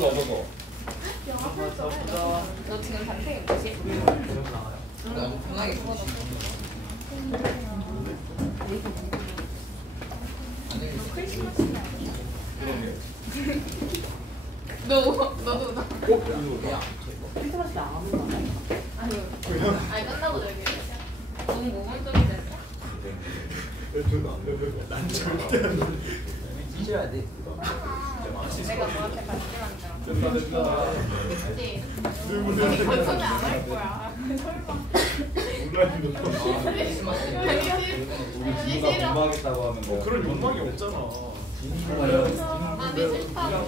저거. 너 지금 단생이 뭐지? 나도 편하게 크리스마스는 아니야? 너도 나. 크리스마스 안 하는 거 아니야? 아니 끝나고 저기 너무 모범적이 됐어. 난 절대 안 돼. 찢어야 돼. 내가 너한테 같이 만져. 됐다. 그치? 우리 건성을 안 할 거야. 설마. 우리 진우가 공부하겠다고 하면 뭐 그런 욕망이 없잖아. 아, 네 싫다고.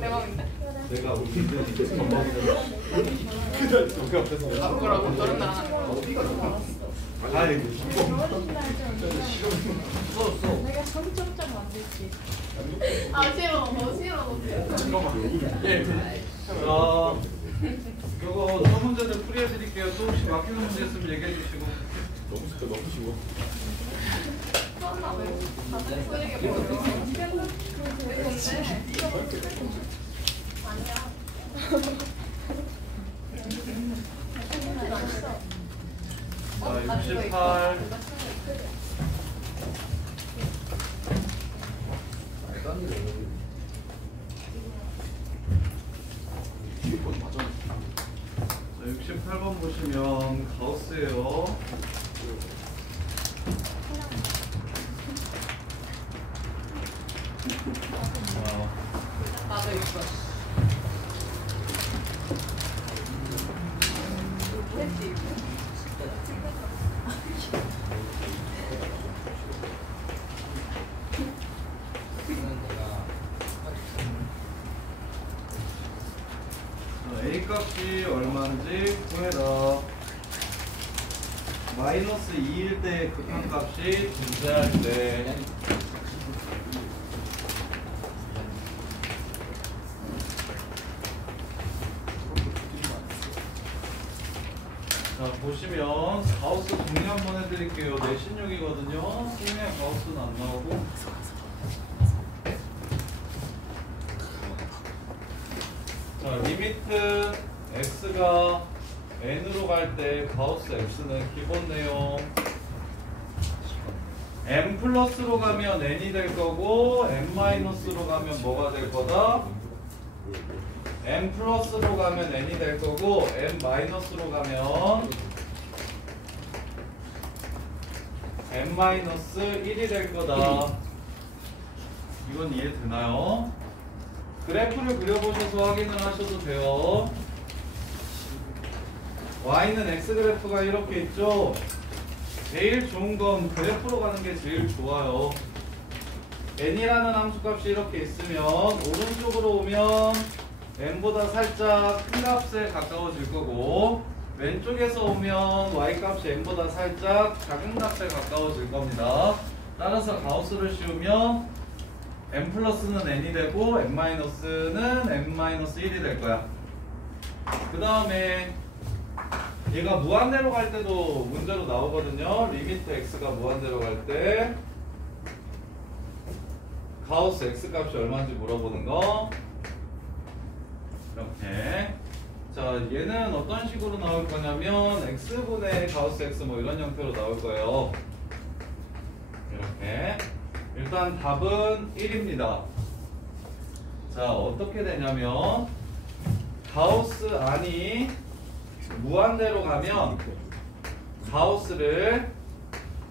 내 맘인데? 내가 우리 진우한테 공부하겠다고 우리 앞에서 아, 그러고 너는 나랑 아이고 내가 점점점 만들지. 아 싫어. 너 싫어. 그거 저 문제들 풀이해드릴게요. 또 혹시 막히는 문제 있으면 얘기해주시고. 너무 쉬워. 수업나 왜 다들 소리게 보여? 근데 아니야. 자, 68. 말도 안 돼. 자, 68번 보시면 가우스예요. 나도 있어. A 값이 얼마인지 구해라. 마이너스 2일 때 극한값이 존재할 때 자 보시면 가우스 정리 한번 해드릴게요. 내신용이거든요. 승리의 가우스는 안 나오고 자 리미트 x가 n으로 갈 때 가우스 x는 기본 내용 m 플러스로 가면 n이 될 거고 m 마이너스로 가면 뭐가 될 거다? m 플러스로 가면 n이 될 거고 m 마이너스로 가면 m 마이너스 1이 될 거다. 이건 이해되나요? 그래프를 그려보셔서 확인을 하셔도 돼요. y는 x 그래프가 이렇게 있죠. 제일 좋은 건 그래프로 가는 게 제일 좋아요. n이라는 함수값이 이렇게 있으면 오른쪽으로 오면 n보다 살짝 큰 값에 가까워질 거고 왼쪽에서 오면 y값이 n보다 살짝 작은 값에 가까워질 겁니다. 따라서 가우스를 씌우면 n 플러스는 n이 되고 n 마이너스는 n 마이너스 1이 될 거야. 그 다음에 얘가 무한대로 갈 때도 문제로 나오거든요. 리미트 x가 무한대로 갈 때 가우스 x 값이 얼마인지 물어보는 거. 이렇게. 자, 얘는 어떤 식으로 나올 거냐면 x분의 가우스 x 뭐 이런 형태로 나올 거예요. 이렇게. 일단 답은 1입니다. 자, 어떻게 되냐면 가우스 안이 무한대로 가면 가우스를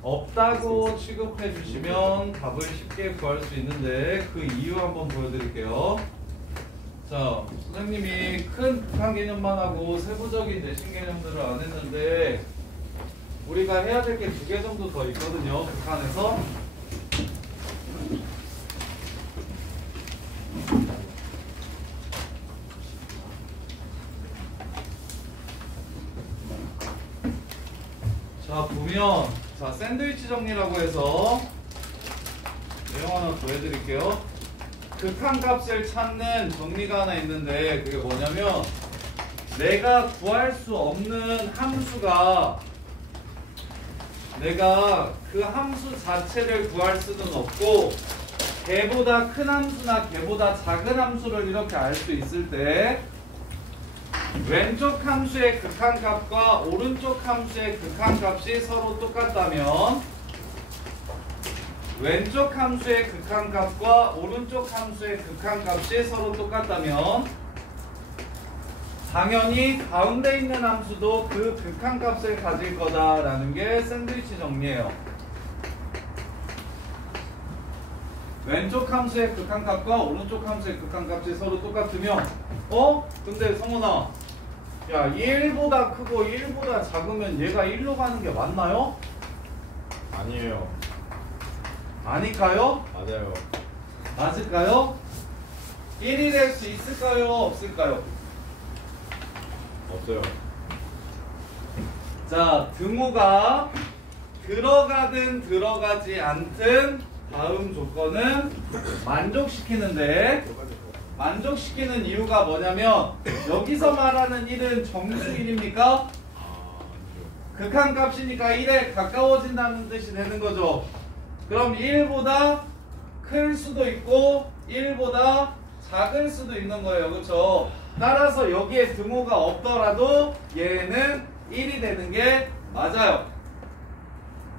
없다고 취급해 주시면 답을 쉽게 구할 수 있는데 그 이유 한번 보여드릴게요. 자, 선생님이 큰 극한 개념만 하고 세부적인 내신 개념들을 안 했는데 우리가 해야 될 게 2개 정도 더 있거든요. 극한에서. 자, 보면 자 샌드위치 정리라고 해서 내용 하나 보여드릴게요. 극한 값을 찾는 정리가 하나 있는데 그게 뭐냐면 내가 구할 수 없는 함수가 내가 그 함수 자체를 구할 수는 없고 걔보다 큰 함수나 걔보다 작은 함수를 이렇게 알 수 있을 때 왼쪽 함수의 극한값과 오른쪽 함수의 극한값이 서로 똑같다면 왼쪽 함수의 극한값과 오른쪽 함수의 극한값이 서로 똑같다면 당연히 가운데 있는 함수도 그 극한값을 가질 거다라는 게 샌드위치 정리예요. 왼쪽 함수의 극한값과 오른쪽 함수의 극한값이 서로 똑같으면 근데 성훈아 야 1보다 크고 1보다 작으면 얘가 1로 가는 게 맞나요? 아니에요. 아닐까요? 맞아요. 맞을까요? 1이 될 수 있을까요? 없을까요? 없어요. 자, 등호가 들어가든 들어가지 않든 다음 조건은 만족시키는데 만족시키는 이유가 뭐냐면 여기서 말하는 1은 정수 1입니까? 아, 아니죠. 극한값이니까 1에 가까워진다는 뜻이 되는 거죠. 그럼 1보다 클 수도 있고 1보다 작을 수도 있는 거예요. 그렇죠? 따라서 여기에 등호가 없더라도 얘는 1이 되는 게 맞아요.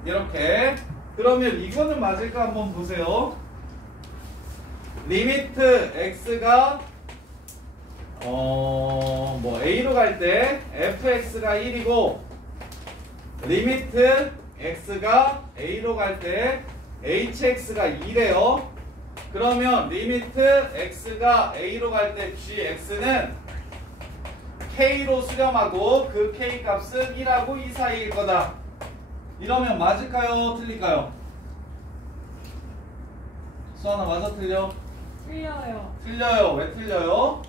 이렇게. 그러면 이거는 맞을까 한번 보세요. 리미트 x가 a로 갈 때 fx가 1이고 리미트 x가 a로 갈 때 hx가 2래요. 그러면 리미트 x가 a로 갈 때 gx는 k로 수렴하고 그 k 값은 1하고 2 사이일 거다. 이러면 맞을까요? 틀릴까요? 수아나 맞아 틀려? 틀려요. 틀려요. 왜 틀려요?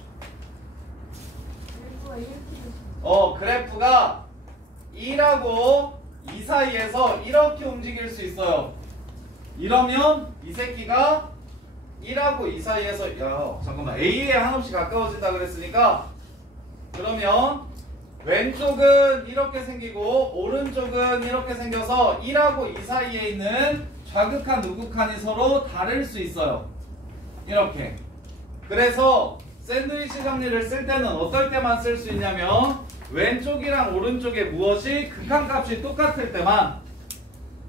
일부러 이렇게 그래프가 1하고 2 사이에서 이렇게 움직일 수 있어요. 이러면 이 새끼가 1하고 2 사이에서 잠깐만 A에 한없이 가까워진다 그랬으니까 그러면 왼쪽은 이렇게 생기고 오른쪽은 이렇게 생겨서 1하고 2 사이에 있는 좌극한 우극한이 서로 다를 수 있어요. 이렇게. 그래서 샌드위치 정리를 쓸 때는 어떨 때만 쓸 수 있냐면 왼쪽이랑 오른쪽에 무엇이 극한값이 똑같을 때만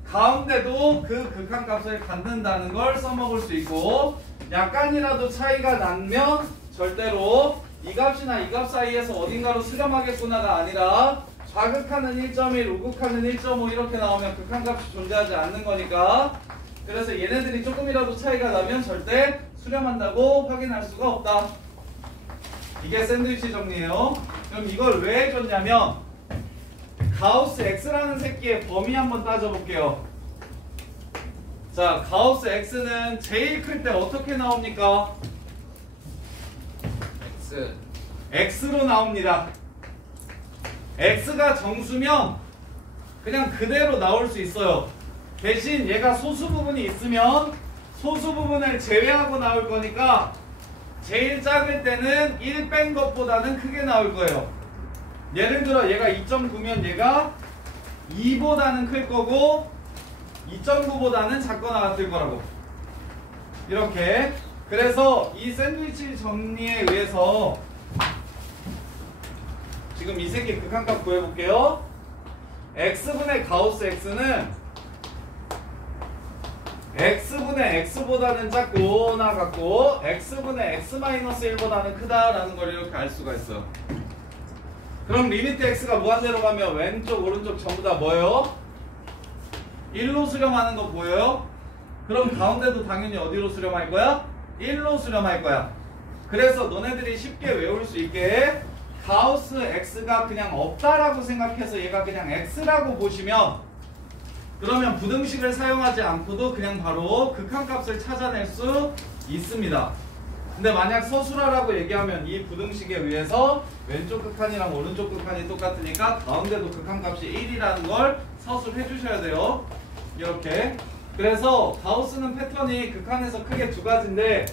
가운데도 그 극한값을 갖는다는 걸 써먹을 수 있고 약간이라도 차이가 나면 절대로 이 값이나 이 값 사이에서 어딘가로 수렴하겠구나가 아니라 좌극하는 1.1, 우극하는 1.5 이렇게 나오면 극한값이 존재하지 않는 거니까 그래서 얘네들이 조금이라도 차이가 나면 절대 수렴한다고 확인할 수가 없다. 이게 샌드위치 정리예요. 그럼 이걸 왜 해줬냐면 가우스 x라는 새끼의 범위 한번 따져볼게요. 자, 가우스 x는 제일 클 때 어떻게 나옵니까? x로 나옵니다. x가 정수면 그냥 그대로 나올 수 있어요. 대신 얘가 소수 부분이 있으면 소수 부분을 제외하고 나올 거니까 제일 작을 때는 1 뺀 것보다는 크게 나올 거예요. 예를 들어 얘가 2.9면 얘가 2보다는 클 거고 2.9보다는 작거나 같을 거라고. 이렇게. 그래서 이 샌드위치 정리에 의해서 지금 이 새끼 극한값 구해볼게요. x분의 가우스 x는 x분의 x보다는 작거나 같고 x분의 x-1보다는 크다라는 걸 이렇게 알 수가 있어요. 그럼 리미트 x가 무한대로 가면 왼쪽 오른쪽 전부 다 뭐예요? 1로 수렴하는 거 보여요? 그럼 가운데도 당연히 어디로 수렴할 거야? 1로 수렴할 거야. 그래서 너네들이 쉽게 외울 수 있게 가우스 x가 그냥 없다라고 생각해서 얘가 그냥 x라고 보시면 그러면 부등식을 사용하지 않고도 그냥 바로 극한값을 찾아낼 수 있습니다. 근데 만약 서술하라고 얘기하면 이 부등식에 의해서 왼쪽 극한이랑 오른쪽 극한이 똑같으니까 가운데도 극한값이 1이라는 걸 서술해 주셔야 돼요. 이렇게. 그래서 가우스는 패턴이 극한에서 크게 두 가지인데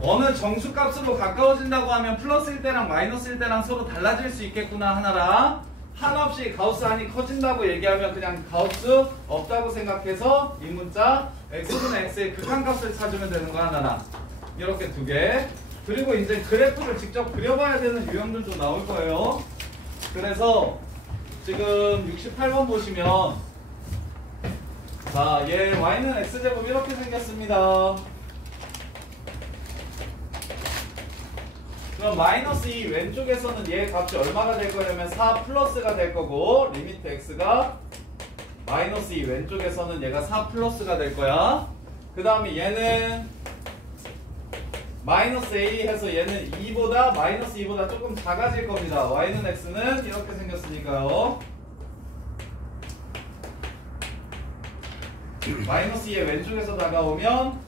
어느 정수값으로 가까워진다고 하면 플러스일 때랑 마이너스일 때랑 서로 달라질 수 있겠구나 하나랑 한없이 가우스 한이 커진다고 얘기하면 그냥 가우스 없다고 생각해서 이 문자 x분의 x의 극한값을 찾으면 되는 거 하나나 이렇게 두 개. 그리고 이제 그래프를 직접 그려봐야 되는 유형들도 나올 거예요. 그래서 지금 68번 보시면 자, 얘 y는 x제곱 이렇게 생겼습니다. 그럼 마이너스 2 왼쪽에서는 얘 값이 얼마가 될 거냐면 4 플러스가 될 거고 리미트 x가 마이너스 2 왼쪽에서는 얘가 4 플러스가 될 거야. 그 다음에 얘는 마이너스 a 해서 얘는 2보다 마이너스 2보다 조금 작아질 겁니다. y는 x는 이렇게 생겼으니까요. 마이너스 2의 왼쪽에서 다가오면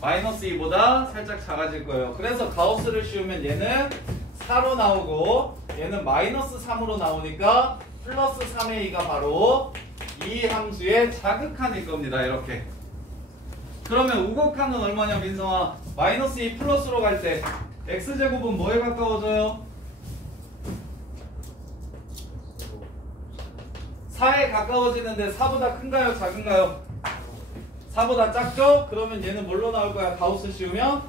마이너스 2보다 살짝 작아질 거예요. 그래서 가우스를 씌우면 얘는 4로 나오고 얘는 마이너스 3으로 나오니까 플러스 3의 2가 바로 이 함수의 자극한일 겁니다. 이렇게. 그러면 우극한은 얼마냐 민성아? 마이너스 2 플러스로 갈 때 x제곱은 뭐에 가까워져요? 4에 가까워지는데 4보다 큰가요? 작은가요? 4보다 작죠? 그러면 얘는 뭘로 나올 거야? 가우스 씌우면?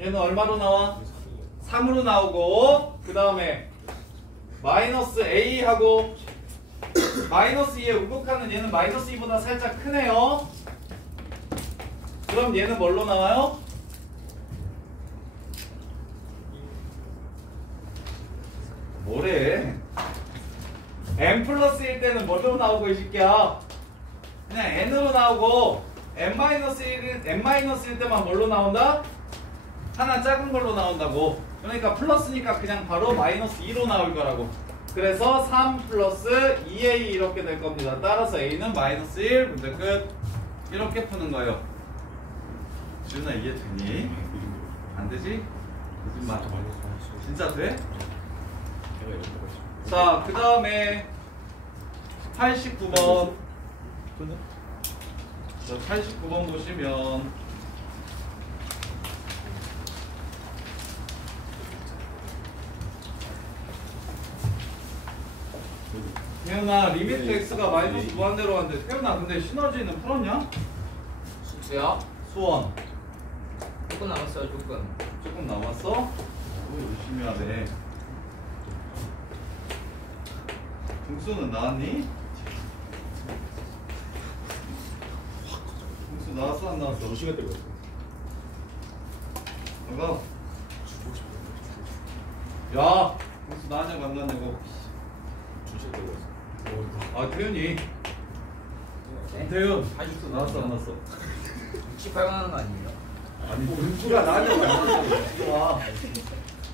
얘는 얼마로 나와? 3으로 나오고 그 다음에 마이너스 a하고 마이너스 2의 우극하는 얘는 마이너스 2보다 살짝 크네요. 그럼 얘는 뭘로 나와요? 뭐래? n 플러스일 때는 뭘로 나오고 이 새끼야? 그냥 n으로 나오고 n-1일 때만 뭘로 나온다? 하나 작은 걸로 나온다고. 그러니까 플러스니까 그냥 바로 마이너스 2로 나올 거라고. 그래서 3 플러스 2a 이렇게 될 겁니다. 따라서 a는 마이너스 1 문제 끝. 이렇게 푸는 거예요. 지훈아 이해 되니? 안 되지? 거짓말. 진짜 돼? 자, 그 다음에 89번. 자, 89번 보시면 태훈아 리미트 x가 마이너스 무한대로 간대. 태훈아 근데 시너지는 풀었냐? 수야? 수원 조금 남았어요. 조금 남았어? 오, 열심히 하네. 등수는 나왔니? 등수 나왔어 안 나왔어? 2시간 때문에 나가. 야 등수 나왔냐고 안 나왔냐고. 2시간 때문에 아 태윤이 태윤 등수 나왔어 안 나왔어? 68만 하는 거 아닙니까? 아니 등수가 나왔냐고 안 나왔냐고. 등수가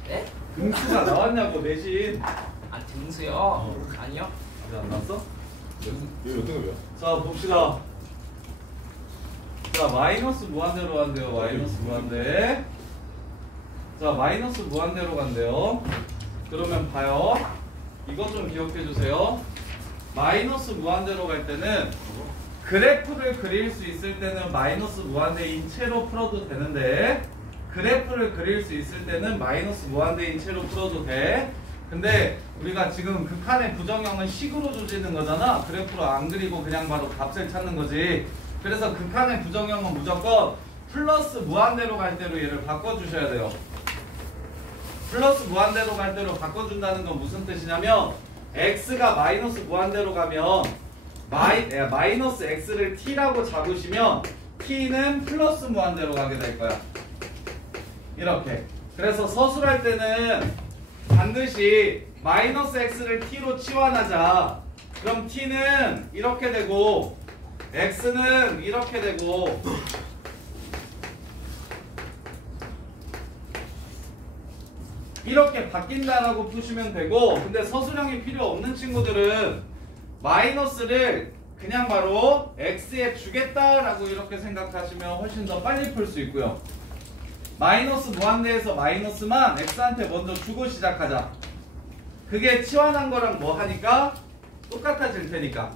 네? 등수가 나왔냐고 내신. 아 등수요? 아니요. 아직 안 나왔어? 여기 어떤 거야? 자 봅시다. 자 마이너스 무한대로 간대요. 마이너스 무한대. 자 마이너스 무한대로 간대요. 그러면 봐요. 이것 좀 기억해 주세요. 마이너스 무한대로 갈 때는 그래프를 그릴 수 있을 때는 마이너스 무한대인 채로 풀어도 되는데 그래프를 그릴 수 있을 때는 마이너스 무한대인 채로 풀어도 돼. 근데 우리가 지금 극한의 부정형은 식으로 조지는 거잖아. 그래프로 안 그리고 그냥 바로 값을 찾는 거지. 그래서 극한의 부정형은 무조건 플러스 무한대로 갈 때로 얘를 바꿔주셔야 돼요. 플러스 무한대로 갈 때로 바꿔준다는 건 무슨 뜻이냐면 x가 마이너스 무한대로 가면 마이너스 x를 t라고 잡으시면 t는 플러스 무한대로 가게 될 거야. 이렇게. 그래서 서술할 때는 반드시 마이너스 x를 t로 치환하자. 그럼 t는 이렇게 되고 x는 이렇게 되고 이렇게 바뀐다라고 푸시면 되고, 근데 서술형이 필요 없는 친구들은 마이너스를 그냥 바로 x에 주겠다라고 이렇게 생각하시면 훨씬 더 빨리 풀 수 있고요. 마이너스 무한대에서 마이너스만 x한테 먼저 주고 시작하자. 그게 치환한 거랑 뭐 하니까 똑같아질 테니까.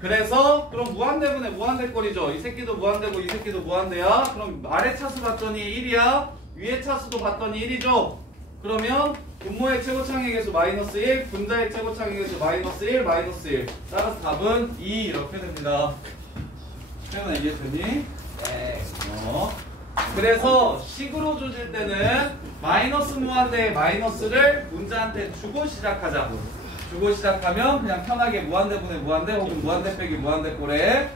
그래서 그럼 무한대분의 무한대꼴이죠. 이 새끼도 무한대고 이 새끼도 무한대야. 그럼 아래 차수 봤더니 1이야. 위에 차수도 봤더니 1이죠. 그러면 분모의 최고창의 개수 마이너스 1, 분자의 최고창의 개수 마이너스 1, 마이너스 1. 따라서 답은 2 이렇게 됩니다. 태연아 이해되니? 네. 그래서 식으로 조질 때는 마이너스 무한대의 마이너스를 문자한테 주고 시작하자. 주고 시작하면 그냥 편하게 무한대분의 무한대 혹은 무한대 빼기 무한대 꼴에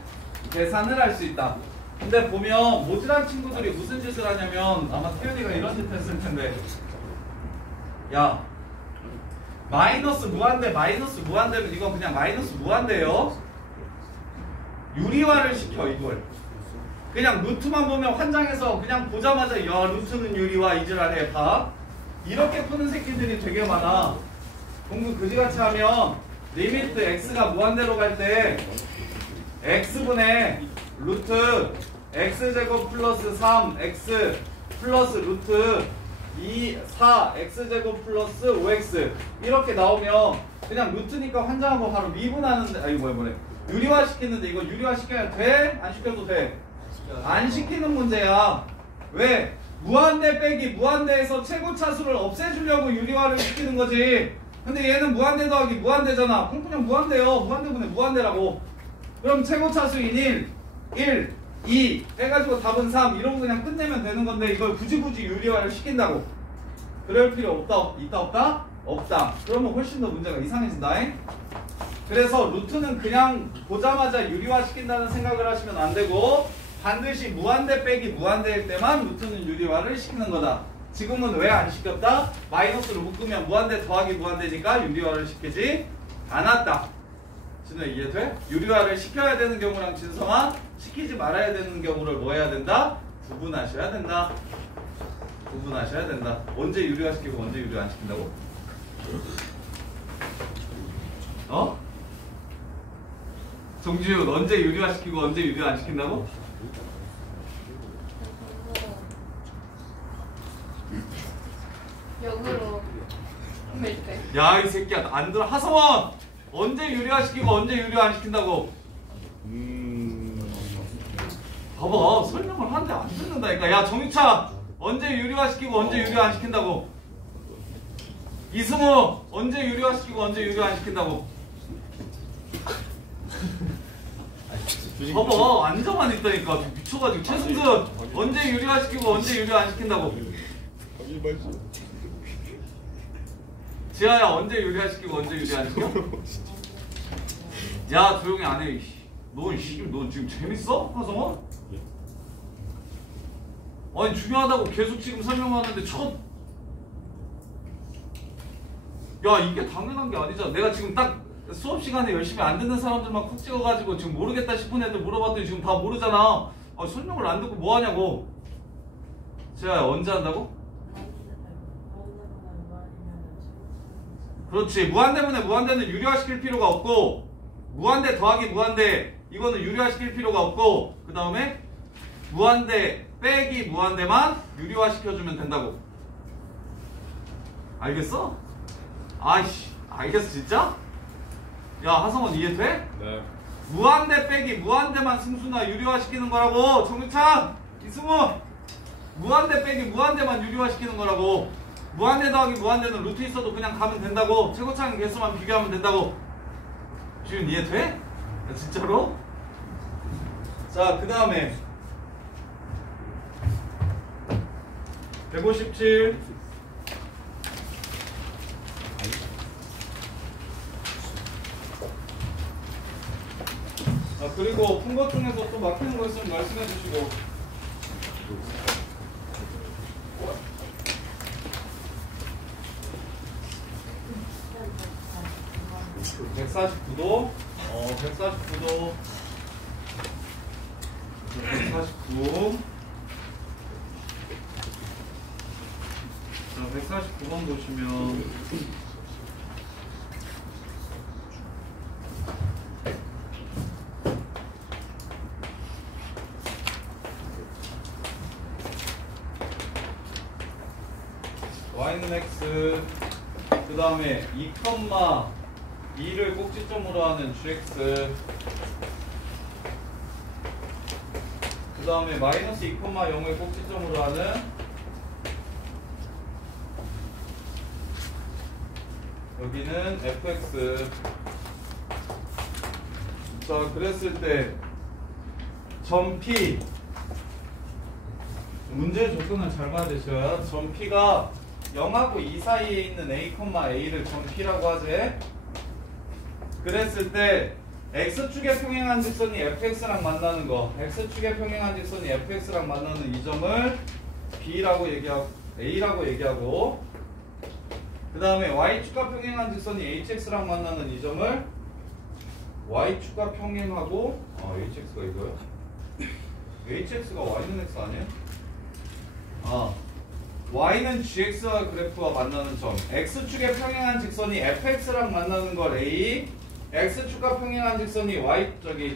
계산을 할 수 있다. 근데 보면 모질한 친구들이 무슨 짓을 하냐면 아마 태연이가 이런 짓 했을 텐데, 야 마이너스 무한대면 이건 그냥 마이너스 무한대예요. 유리화를 시켜. 이걸 그냥 루트만 보면 환장해서 그냥 보자마자 야 루트는 유리화 이지랄해. 봐 이렇게 푸는 새끼들이 되게 많아. 공부 그지같이 하면 리미트 x가 무한대로 갈 때 x분의 루트 x제곱 플러스 3x 플러스 루트 4 x제곱 플러스 5x 이렇게 나오면 그냥 루트니까 환장하고 바로 미분하는데, 아니 뭐래 유리화 시키는데, 이거 유리화 시켜야 돼? 안 시켜도 돼? 안 시키는 문제야. 왜? 무한대 빼기 무한대에서 최고차수를 없애주려고 유리화를 시키는 거지. 근데 얘는 무한대 더하기 무한대잖아. 그냥 무한대요. 무한대분의 무한대라고. 그럼 최고차수인 1, 2 해가지고 답은 3 이러고 그냥 끝내면 되는 건데, 이걸 굳이 유리화를 시킨다고. 그럴 필요 없다. 있다 없다? 없다. 그러면 훨씬 더 문제가 이상해진다. 그래서 루트는 그냥 보자마자 유리화 시킨다는 생각을 하시면 안 되고, 반드시 무한대 빼기 무한대일 때만 루트는 유리화를 시키는 거다. 지금은 왜 안 시켰다? 마이너스로 묶으면 무한대 더하기 무한대니까 유리화를 시키지 않았다. 진우야 이해돼? 유리화를 시켜야 되는 경우랑 진성아 시키지 말아야 되는 경우를 뭐 해야 된다? 구분하셔야 된다. 구분하셔야 된다. 언제 유리화 시키고 언제 유리화 안 시킨다고? 정지훈 언제 유리화 시키고 언제 유리화 안 시킨다고? 역으로 할 때. 야 이 새끼야 안 들어. 하성원 언제 유리화 시키고 언제 유리화 안 시킨다고? 봐봐 설명을 하는데 안 듣는다니까. 야 정유차 언제 유리화 시키고 언제 유리화 안 시킨다고? 이승우 언제 유리화 시키고 언제 유리화 안 시킨다고? 봐봐 안정만 있다니까. 미쳐가지고. 최승근 언제 유리화 시키고 언제 유리화 안 시킨다고? 지아야 언제 유리화 시키고 언제 유리화 안 시켜? 야 조용히 안 해. 너 지금 재밌어? 하성원? 아니 중요하다고 계속 지금 설명하는데 야 이게 당연한 게 아니잖아. 내가 지금 딱 수업 시간에 열심히 안 듣는 사람들만 콕 찍어가지고 지금 모르겠다 싶은 애들 물어봤더니 지금 다 모르잖아. 설명을 안 듣고 뭐 하냐고. 지아야 언제 한다고? 그렇지. 무한대분의 무한대는 유리화시킬 필요가 없고, 무한대 더하기 무한대 이거는 유리화시킬 필요가 없고, 그 다음에 무한대 빼기 무한대만 유리화시켜주면 된다고. 알겠어? 아이씨 알겠어 진짜? 야 하성원 이해돼? 네. 무한대 빼기 무한대만 승수나 유리화시키는 거라고. 정유창 이승우 무한대 빼기 무한대만 유리화시키는 거라고. 무한대 더하기 무한대는 루트 있어도 그냥 가면 된다고. 최고창의 개수만 비교하면 된다고. 지금 이해돼? 야, 진짜로? 자 그 다음에 157 그리고 푼 것 중에서 또 막히는 거 있으면 말씀해 주시고. (149도) 149도 149. 자 149번 보시면 y는 x, 그 다음에 2,2를 꼭지점으로 하는 gx, 그 다음에 마이너스 2,0을 꼭지점으로 하는 여기는 fx. 자, 그랬을 때 점 P 문제 조건을 잘 봐야 되셔야 점 P가 0하고 2 사이에 있는 a, a를 점 P라고 하지. 그랬을 때 x축에 평행한 직선이 fx랑 만나는 거, x축에 평행한 직선이 fx랑 만나는 이 점을 b라고 얘기하고 a라고 얘기하고, 그 다음에 y축과 평행한 직선이 hx랑 만나는 이 점을 y축과 평행하고, hx가 이거요? hx가 y는 x 아니에요? y는 gx와 그래프와 만나는 점, x축에 평행한 직선이 fx랑 만나는 걸 a, x축과 평행한 직선이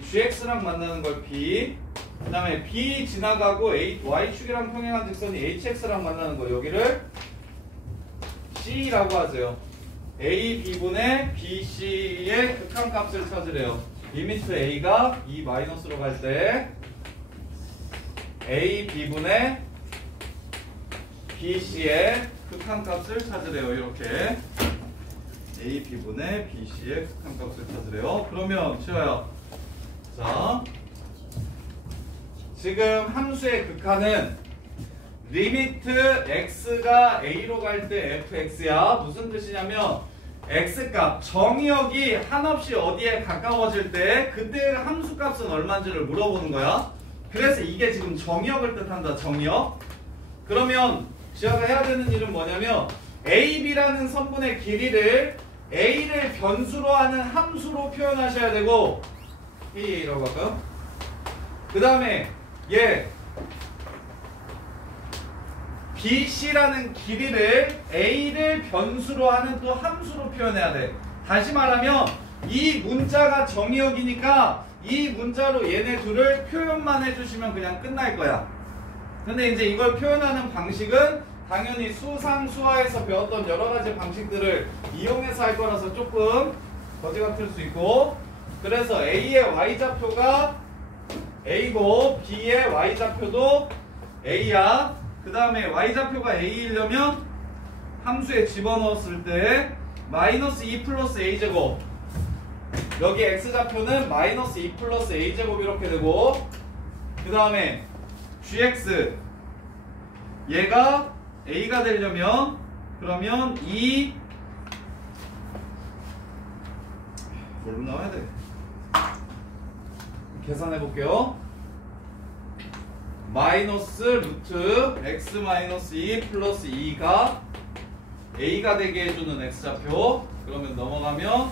gx랑 만나는 걸 b, 그 다음에 b 지나가고 y축이랑 평행한 직선이 hx랑 만나는 거, 여기를 c라고 하세요. a, b분의 b, c의 극한값을 찾으래요. 리미트 a가 2 마이너스로 갈 때 a, b분의 b, c의 극한값을 찾으래요. 이렇게 a, b분의 b, c의 극한값을 찾으래요. 그러면 치워요. 자, 지금 함수의 극한은 리미트 x가 a로 갈 때 fx야. 무슨 뜻이냐면 x값, 정의역이 한없이 어디에 가까워질 때 그때 함수값은 얼마인지를 물어보는 거야. 그래서 이게 지금 정의역을 뜻한다. 정의역. 그러면 지아가 해야 되는 일은 뭐냐면 AB라는 선분의 길이를 A를 변수로 하는 함수로 표현하셔야 되고, AA라고 할까요? 그 다음에 얘 BC라는 길이를 A를 변수로 하는 또 함수로 표현해야 돼. 다시 말하면 이 문자가 정의역이니까 이 문자로 얘네 둘을 표현만 해주시면 그냥 끝날 거야. 근데 이제 이걸 표현하는 방식은 당연히 수상수화에서 배웠던 여러 가지 방식들을 이용해서 할 거라서 조금 거지 같을 수 있고, 그래서 A의 Y좌표가 A고 B의 Y좌표도 A야. 그 다음에 Y좌표가 A이려면 함수에 집어넣었을 때 마이너스 2 플러스 A제곱, 여기 X좌표는 마이너스 2 플러스 A제곱 이렇게 되고, 그 다음에 GX 얘가 A가 되려면 그러면 2 뭘로 나와야 돼? 계산해 볼게요. 마이너스 루트 x 마이너스 2 플러스 2가 A가 되게 해주는 X좌표. 그러면 넘어가면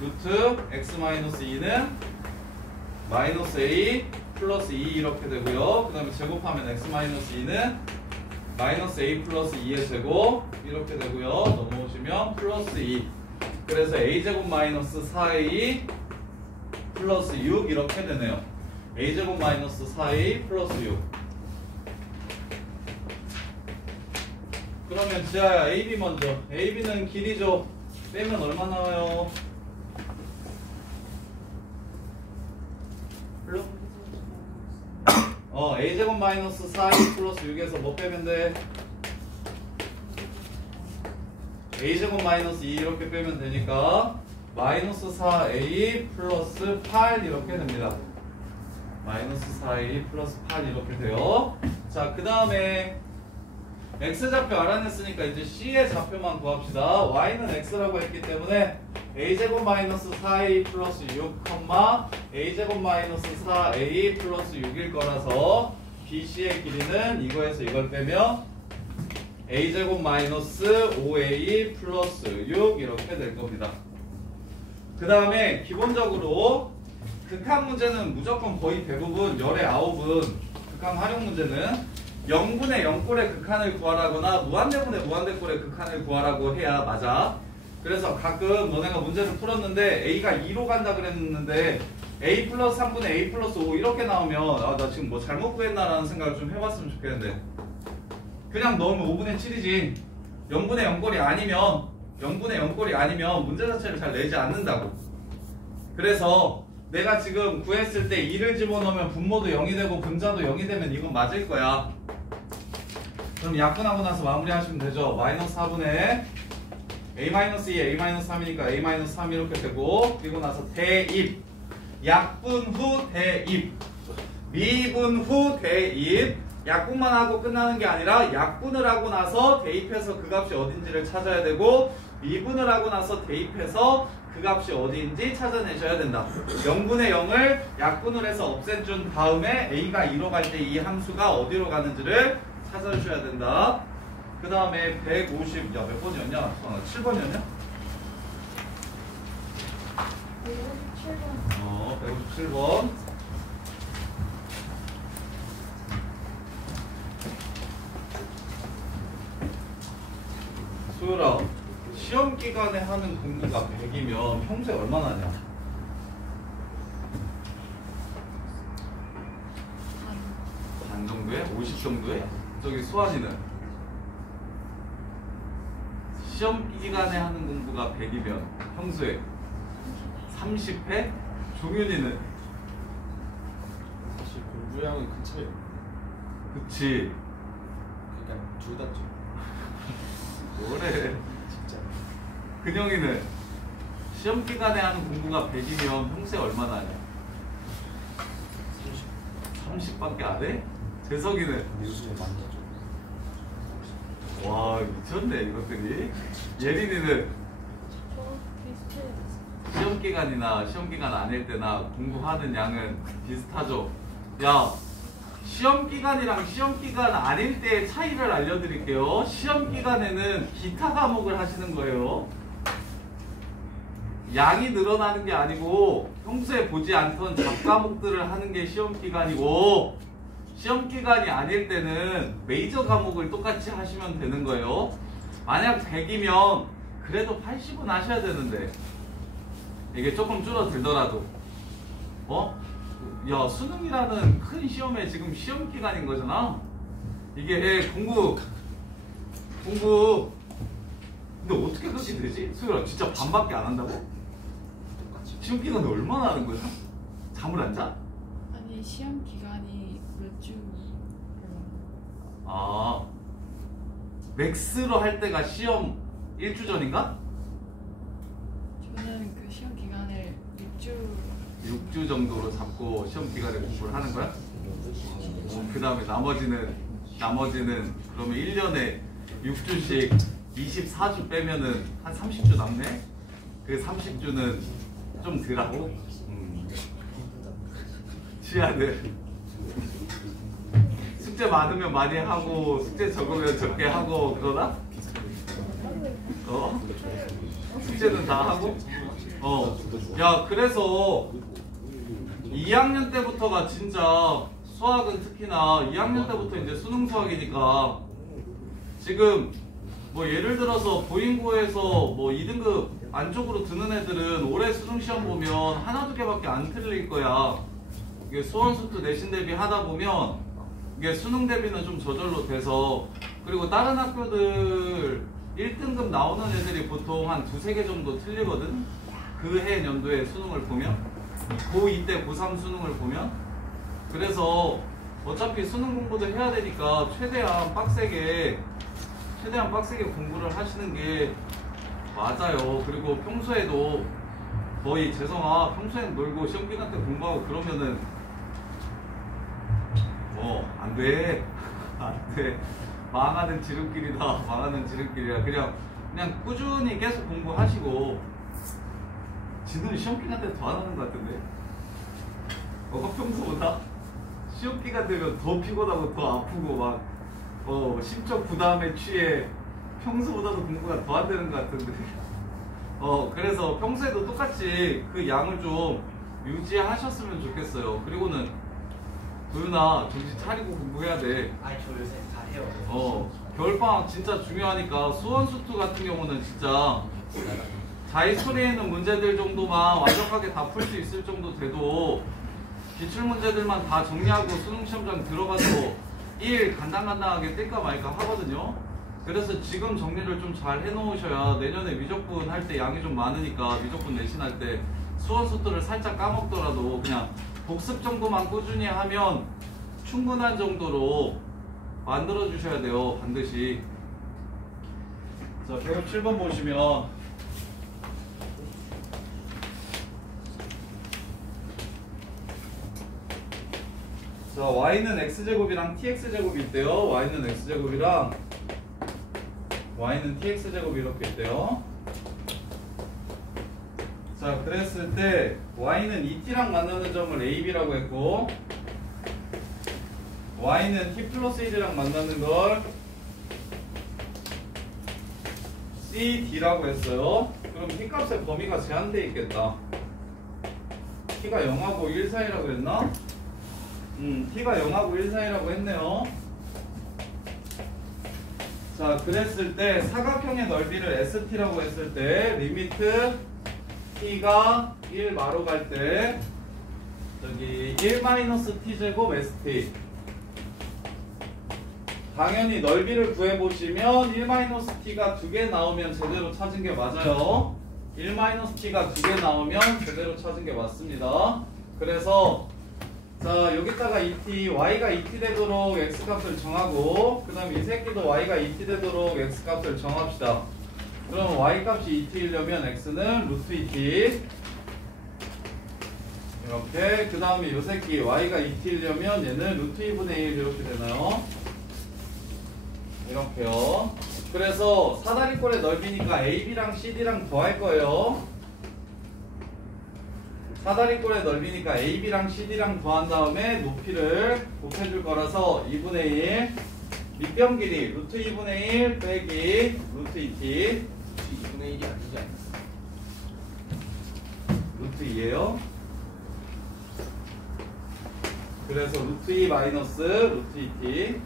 루트 x 마이너스 2는 마이너스 A 플러스 2 이렇게 되고요. 그 다음에 제곱하면 x 마이너스 2는 마이너스 A 플러스 2의 제곱 이렇게 되고요. 넘어오시면 플러스 2. 그래서 A제곱 마이너스 4A 플러스 6 이렇게 되네요. A제곱 마이너스 4A 플러스 6. 그러면 지하야 AB 먼저. AB는 길이죠. 빼면 얼마 나와요? A제곱 마이너스 4A 플러스 6에서 뭐 빼면 돼? A제곱 마이너스 2 이렇게 빼면 되니까 마이너스 4A 플러스 8 이렇게 됩니다. 마이너스 4A 플러스 8 이렇게 돼요. 자, 그 다음에 X좌표 알아냈으니까 이제 C의 좌표만 구합시다. Y는 X라고 했기 때문에 A제곱 마이너스 4A 플러스 6, A제곱 마이너스 4A 플러스 6일 거라서 BC의 길이는 이거에서 이걸 빼면 A제곱 마이너스 5A 플러스 6 이렇게 될 겁니다. 그 다음에 기본적으로 극한 문제는 무조건 거의 대부분 열의 9은 극한 활용 문제는 0분의 0꼴의 극한을 구하라거나 무한대분의 무한대꼴의 극한을 구하라고 해야 맞아. 그래서 가끔 너네가 문제를 풀었는데 A가 2로 간다 그랬는데 A 플러스 3분의 A 플러스 5 이렇게 나오면 나 지금 뭐 잘못 구했나라는 생각을 좀 해봤으면 좋겠는데, 그냥 넣으면 5분의 7이지 0분의 0꼴이 아니면 문제 자체를 잘 내지 않는다고. 그래서 내가 지금 구했을 때 2를 집어넣으면 분모도 0이 되고 분자도 0이 되면 이건 맞을 거야. 그럼 약분하고 나서 마무리하시면 되죠. 마이너스 4분의 A-2, A-3이니까 A-3 이렇게 되고 그리고 나서 대입 약분 후 대입 미분 후 대입 약분만 하고 끝나는 게 아니라 약분을 하고 나서 대입해서 그 값이 어딘지를 찾아야 되고 미분을 하고 나서 대입해서 그 값이 어디인지 찾아내셔야 된다. 0분의 0을 약분을 해서 없애준 다음에 A가 2로 갈 때 이 함수가 어디로 가는지를 찾아주셔야 된다. 그 다음에 150, 야 몇 번이었냐? 7번이었냐? 157번. 소율아, 시험 기간에 하는 공부가 100이면 평소에 얼마나 하냐? 반 정도에? 50 정도에? 저기 수환이는? 시험 기간에 하는 공부가 100이면 평소에 30회? 종윤이는? 사실 공부량은 큰 차이 없네. 그치. 그러니까 둘 다 좀. 뭐래. 진짜. 근영이는? 시험 기간에 하는 공부가 100이면 평소에 얼마나 하냐? 30밖에 안 해? 재석이는? 요즘에 많이 하죠. 와 미쳤네 이것들이. 예린이는? 시험 기간이나 시험 기간 아닐 때나 공부하는 양은 비슷하죠? 야 시험 기간이랑 시험 기간 아닐 때의 차이를 알려드릴게요. 시험 기간에는 기타 과목을 하시는 거예요. 양이 늘어나는 게 아니고 평소에 보지 않던 잡 과목들을 하는 게 시험 기간이고 시험 기간이 아닐 때는 메이저 과목을 똑같이 하시면 되는 거예요. 만약 100이면 그래도 80은 하셔야 되는데 이게 조금 줄어들더라도 야 수능이라는 큰 시험에 지금 시험 기간인 거잖아. 이게 공부 근데 어떻게 그렇게 되지? 수요라 진짜 반밖에 안 한다고? 시험 기간에 얼마나 하는 거야? 잠을 안 자? 아니 시험 기간이 몇 주? 아 맥스로 할 때가 시험 1주 전인가? 저는 그 시험 기간을 6주 정도로 잡고 시험 기간에 공부를 하는 거야? 그 다음에 나머지는 그러면 1년에 6주씩 24주 빼면은 한 30주 남네? 그 30주는 좀 덜하고 시야는 숙제 많으면 많이 하고 숙제 적으면 적게 하고 그러나? 숙제는 다 하고? 야 그래서 2학년 때부터가 진짜 수학은 특히나 2학년 때부터 이제 수능 수학이니까 지금 뭐 예를 들어서 보인고에서 뭐 2등급 안쪽으로 드는 애들은 올해 수능 시험 보면 하나 두 개밖에 안 틀릴 거야. 이게 수원수투 내신 대비 하다 보면 이게 수능 대비는 좀 저절로 돼서 그리고 다른 학교들 1등급 나오는 애들이 보통 한 두세 개 정도 틀리거든. 그 해 연도에 수능을 보면 고2 때 고3 수능을 보면 그래서 어차피 수능 공부도 해야 되니까 최대한 빡세게 공부를 하시는 게 맞아요. 그리고 평소에도 거의 재성아 평소엔 놀고 시험 기간 때 공부하고 그러면은 안 돼. 망하는 지름길이야. 그냥 꾸준히 계속 공부하시고 지는 시험 기간 때 더 안 하는 것 같은데. 평소보다 시험 기간 되면 더 피곤하고 더 아프고 막 심적 부담에 취해 평소보다도 공부가 더 안 되는 것 같은데. 그래서 평소에도 똑같이 그 양을 좀 유지하셨으면 좋겠어요. 그리고는 도윤아 정신 차리고 공부해야 돼. 아니 저 요새 다 해요. 겨울방학 진짜 중요하니까 수원수투 같은 경우는 진짜 자의소리에 있는 문제들 정도만 완벽하게 다 풀 수 있을 정도 돼도 기출문제들만 다 정리하고 수능시험장 들어가서 1 간당간당하게 뜰까 말까 하거든요. 그래서 지금 정리를 좀 잘 해놓으셔야 내년에 미적분 할 때 양이 좀 많으니까 미적분 내신할 때 수원수투를 살짝 까먹더라도 그냥 복습 정도만 꾸준히 하면 충분한 정도로 만들어 주셔야 돼요. 반드시. 자, 107번 보시면 자, y는 x제곱이랑 tx제곱이 있대요. y는 x제곱이랑 y는 tx제곱이 이렇게 있대요. 자, 그랬을 때 y는 et랑 만나는 점을 ab라고 했고 y는 t 플러스 1이랑 만나는 걸 cd라고 했어요. 그럼 t 값의 범위가 제한되어 있겠다. t가 0하고 1 사이라고 했나? t가 0하고 1 사이라고 했네요. 자, 그랬을 때 사각형의 넓이를 st라고 했을 때 리미트 t가 1 마로 갈 때 저기 1-t 제곱 st 당연히 넓이를 구해보시면 1-t가 2개 나오면 제대로 찾은 게 맞아요. 1-t가 2개 나오면 제대로 찾은 게 맞습니다. 그래서 자, 여기다가 y가 2t 되도록 x값을 정하고 그 다음에 이 새끼도 y가 2t 되도록 x값을 정합시다. 그럼 y값이 2t이려면 x는 루트 2t 이렇게 그 다음에 이 새끼 y가 2t이려면 얘는 루트 2분의 1 이렇게 되나요? 이렇게요. 그래서 사다리꼴의 넓이니까 AB랑 CD랑 더할 거예요. 사다리꼴의 넓이니까 AB랑 CD랑 더한 다음에 높이를 곱해줄 거라서 2분의 1 밑변 길이 루트 2분의 1 빼기 루트 2t 2분의 1이 아니지 않나? 루트 2예요. 그래서 루트 2 마이너스 루트 2t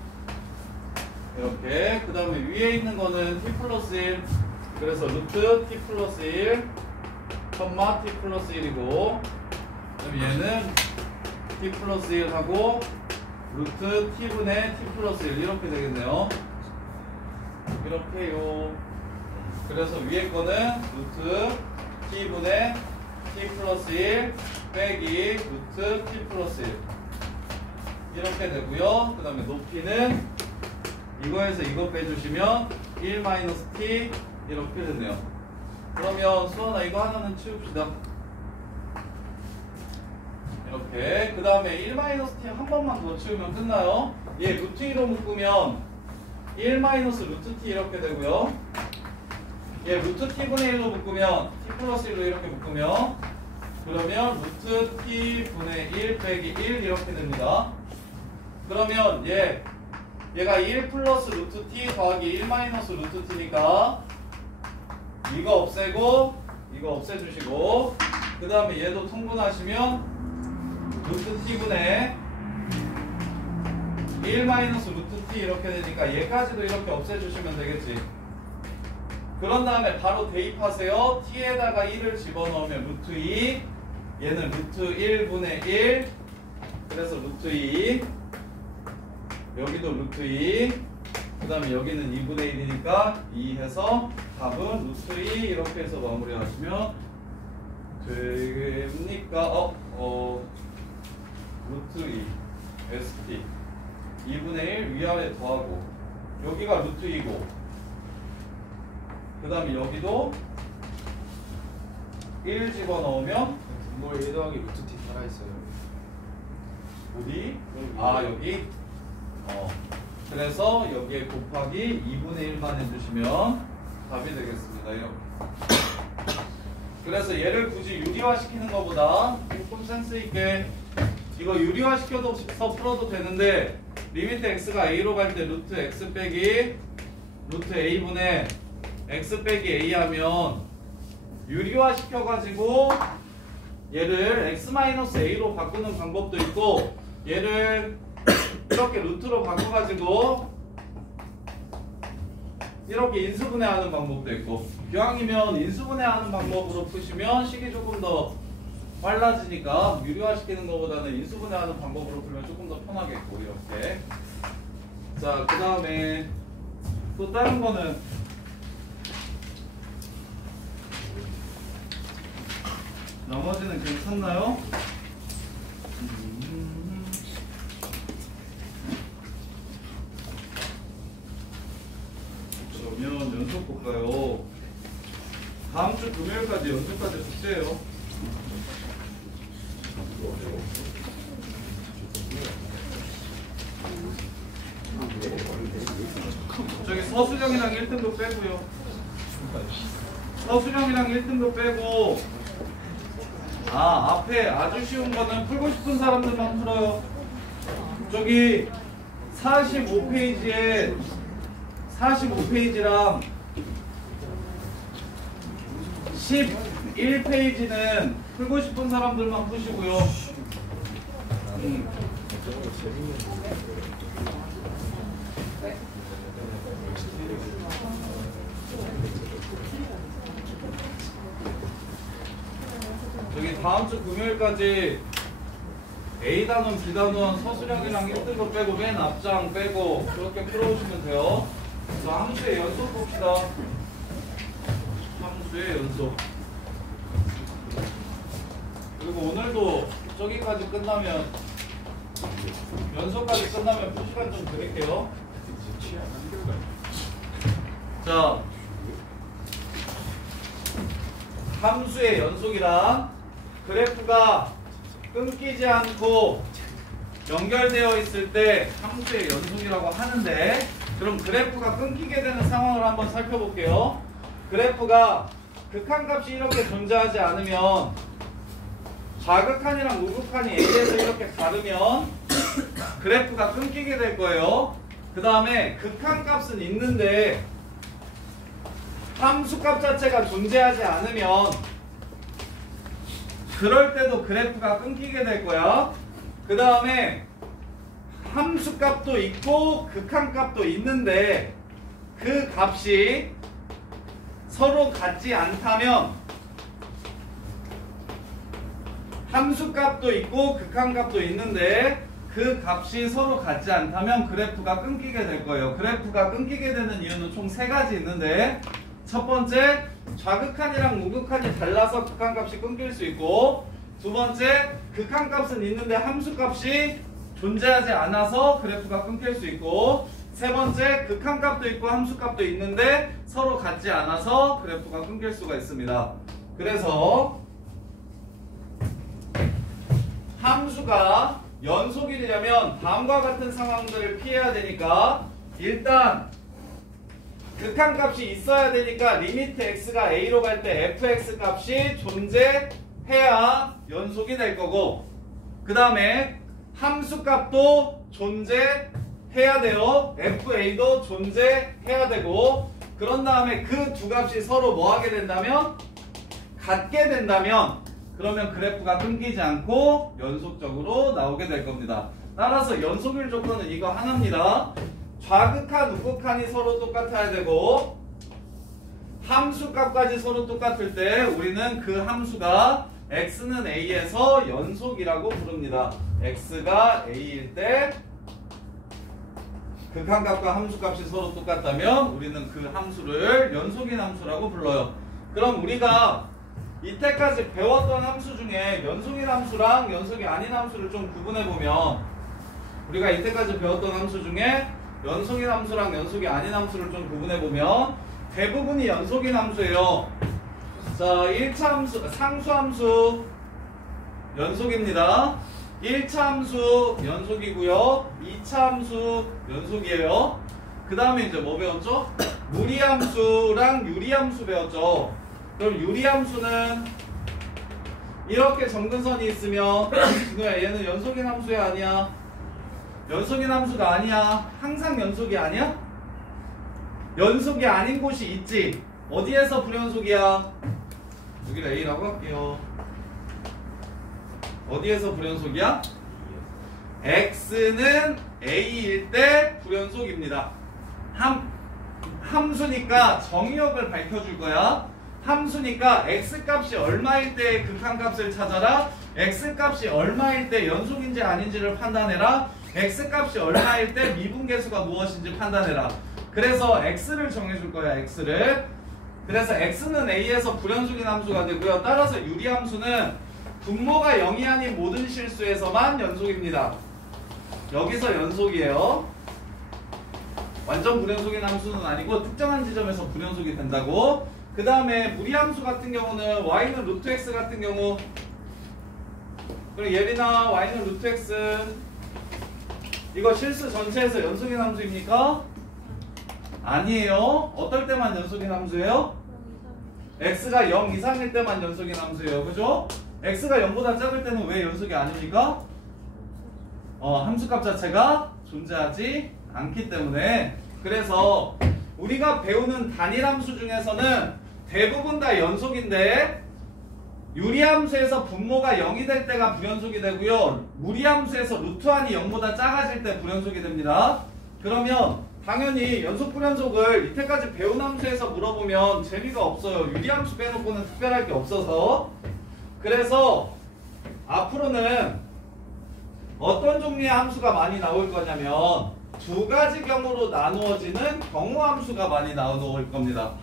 이렇게 그 다음에 위에 있는 거는 t 플러스 1 그래서 루트 t 플러스 1 컴마 t 플러스 1이고 그럼 얘는 t 플러스 1 하고 루트 t분의 t 플러스 1 이렇게 되겠네요. 이렇게요. 그래서 위에 거는 루트 t분의 t 플러스 1 빼기 루트 t 플러스 1 이렇게 되고요. 그 다음에 높이는 이거에서 이거 빼주시면 1-t 이렇게 됐네요. 그러면 수원아 이거 하나는 치웁시다. 이렇게 그 다음에 1-t 한 번만 더 치우면 끝나요. 얘 루트 2로 묶으면 1-루트 t 이렇게 되고요. 얘 루트 t분의 1로 묶으면 t 플러스 1로 이렇게 묶으면 그러면 루트 t분의 1 빼기 1 이렇게 됩니다. 그러면 얘가 1 플러스 루트 t 더하기 1 마이너스 루트 t니까 이거 없애고 이거 없애주시고 그 다음에 얘도 통분하시면 루트 t분의 1 마이너스 루트 t 이렇게 되니까 얘까지도 이렇게 없애주시면 되겠지. 그런 다음에 바로 대입하세요. t에다가 1을 집어넣으면 루트 2 얘는 루트 1분의 1 그래서 루트 2 여기도 루트 2 그 다음에 여기는 2분의 1이니까 2 해서 답은 루트 2 이렇게 해서 마무리 하시면 됩니까? 루트 2 st 2분의 1 위아래 더하고 여기가 루트 2고 그 다음에 여기도 1 집어넣으면 분모에 1 더하기 루트 t 살아있어요. 어디? 아 여기? 그래서 여기에 곱하기 2분의 1만 해주시면 답이 되겠습니다. 이렇게. 그래서 얘를 굳이 유리화 시키는 것보다 조금 센스 있게 이거 유리화 시켜서 풀어도 되는데 리미트 x가 a로 갈 때 루트 x 빼기 루트 a분의 x 빼기 a 하면 유리화 시켜가지고 얘를 x-a로 바꾸는 방법도 있고 얘를 이렇게 루트로 바꿔가지고 이렇게 인수분해하는 방법도 있고 기왕이면 인수분해하는 방법으로 푸시면 식이 조금 더 빨라지니까 유리화 시키는 것보다는 인수분해하는 방법으로 풀면 조금 더 편하겠고 이렇게. 자, 그 다음에 또 다른 거는 나머지는 괜찮나요? 그러면 연속 볼까요? 다음 주 금요일까지 연습까지 숙제예요. 저기 서수정이랑 1등도 빼고요. 서수정이랑 1등도 빼고 앞에 아주 쉬운 거는 풀고 싶은 사람들만 풀어요. 저기 45페이지에 45페이지랑 11페이지는 풀고 싶은 사람들만 푸시고요. 저기 다음 주 금요일까지 A단원, B단원, 서술형이랑 1등급 빼고 맨 앞장 빼고 그렇게 풀어오시면 돼요. 자, 함수의 연속 봅시다. 함수의 연속. 그리고 오늘도 저기까지 끝나면 연속까지 끝나면 그 시간 좀 드릴게요. 자, 함수의 연속이란 그래프가 끊기지 않고 연결되어 있을 때 함수의 연속이라고 하는데, 그럼 그래프가 끊기게 되는 상황을 한번 살펴볼게요. 그래프가 극한값이 이렇게 존재하지 않으면, 좌극한이랑 우극한이 A에서 이렇게 가르면 그래프가 끊기게 될 거예요. 그 다음에 극한값은 있는데 함수값 자체가 존재하지 않으면 그럴 때도 그래프가 끊기게 될 거야. 그 다음에 함수값도 있고 극한값도 있는데 그 값이 서로 같지 않다면, 함수값도 있고 극한값도 있는데 그 값이 서로 같지 않다면 그래프가 끊기게 될 거예요. 그래프가 끊기게 되는 이유는 총 3가지 있는데, 첫 번째, 좌극한이랑 우극한이 달라서 극한값이 끊길 수 있고, 두 번째, 극한값은 있는데 함수값이 존재하지 않아서 그래프가 끊길 수 있고, 세 번째, 극한값도 있고 함수값도 있는데 서로 같지 않아서 그래프가 끊길 수가 있습니다. 그래서 함수가 연속이려면 다음과 같은 상황들을 피해야 되니까, 일단 극한값이 있어야 되니까 리미트 x가 a로 갈 때 fx 값이 존재해야 연속이 될 거고, 그 다음에 함수값도 존재해야 돼요. fa도 존재해야 되고, 그런 다음에 그 두 값이 서로 뭐 하게 된다면? 같게 된다면, 그러면 그래프가 끊기지 않고 연속적으로 나오게 될 겁니다. 따라서 연속일 조건은 이거 하나입니다. 좌극한, 우극한이 서로 똑같아야 되고, 함수값까지 서로 똑같을 때 우리는 그 함수가 x는 a에서 연속이라고 부릅니다. x가 a일 때 극한값과 함수값이 서로 똑같다면 우리는 그 함수를 연속인 함수라고 불러요. 그럼 우리가 이때까지 배웠던 함수 중에 연속인 함수랑 연속이 아닌 함수를 좀 구분해보면, 우리가 이때까지 배웠던 함수 중에 연속인 함수랑 연속이 아닌 함수를 좀 구분해보면 대부분이 연속인 함수예요. 자, 1차 함수, 상수함수 연속입니다. 1차 함수 연속이고요. 2차 함수 연속이에요. 그 다음에 이제 뭐 배웠죠? 무리함수랑 유리함수 배웠죠. 그럼 유리함수는 이렇게 점근선이 있으면 진우야, 얘는 연속인 함수야 아니야? 연속인 함수가 아니야. 항상 연속이 아니야? 연속이 아닌 곳이 있지. 어디에서 불연속이야? 여기를 A라고 할게요. 어디에서 불연속이야? X는 A일 때 불연속입니다. 함수니까 정의역을 밝혀줄 거야. 함수니까 x값이 얼마일 때 극한값을 찾아라. x값이 얼마일 때 연속인지 아닌지를 판단해라. x값이 얼마일 때 미분계수가 무엇인지 판단해라. 그래서 x를 정해줄 거야. x를. 그래서 x는 a에서 불연속인 함수가 되고요. 따라서 유리함수는 분모가 0이 아닌 모든 실수에서만 연속입니다. 여기서 연속이에요. 완전 불연속인 함수는 아니고 특정한 지점에서 불연속이 된다고. 그 다음에 무리함수 같은 경우는 y는 루트 x 같은 경우, 그리고 예린아 y는 루트 x, 이거 실수 전체에서 연속인 함수입니까? 아니에요. 어떨 때만 연속인 함수예요? x가 0 이상일 때만 연속인 함수예요. 그죠? x가 0보다 작을 때는 왜 연속이 아닙니까? 함수값 자체가 존재하지 않기 때문에. 그래서 우리가 배우는 단일함수 중에서는 대부분 다 연속인데, 유리함수에서 분모가 0이 될 때가 불연속이 되고요, 무리함수에서 루트안이 0보다 작아질 때 불연속이 됩니다. 그러면 당연히 연속 불연속을 이때까지 배운 함수에서 물어보면 재미가 없어요. 유리함수 빼놓고는 특별할 게 없어서. 그래서 앞으로는 어떤 종류의 함수가 많이 나올 거냐면 두 가지 경우로 나누어지는 경우함수가 많이 나올 겁니다.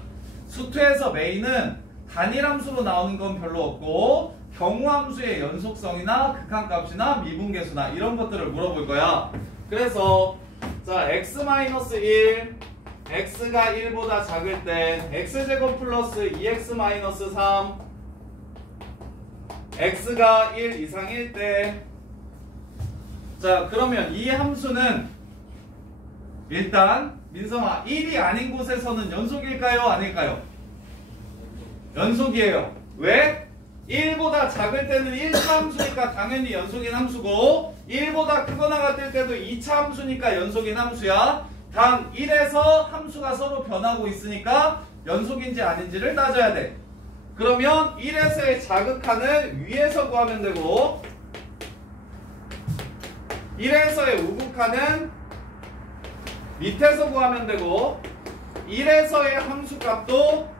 수투에서 메인은 단일함수로 나오는 건 별로 없고 경우함수의 연속성이나 극한값이나 미분계수나 이런 것들을 물어볼 거야. 그래서 자, x-1, x가 1보다 작을 때 x제곱 플러스 2x-3, x가 1 이상일 때. 자, 그러면 이 함수는 일단 민성아 1이 아닌 곳에서는 연속일까요? 아닐까요? 연속이에요. 왜? 1보다 작을 때는 1차 함수니까 당연히 연속인 함수고, 1보다 크거나 같을 때도 2차 함수니까 연속인 함수야. 단 1에서 함수가 서로 변하고 있으니까 연속인지 아닌지를 따져야 돼. 그러면 1에서의 자극한을 위에서 구하면 되고, 1에서의 우극한은 밑에서 구하면 되고, 1에서의 함수값도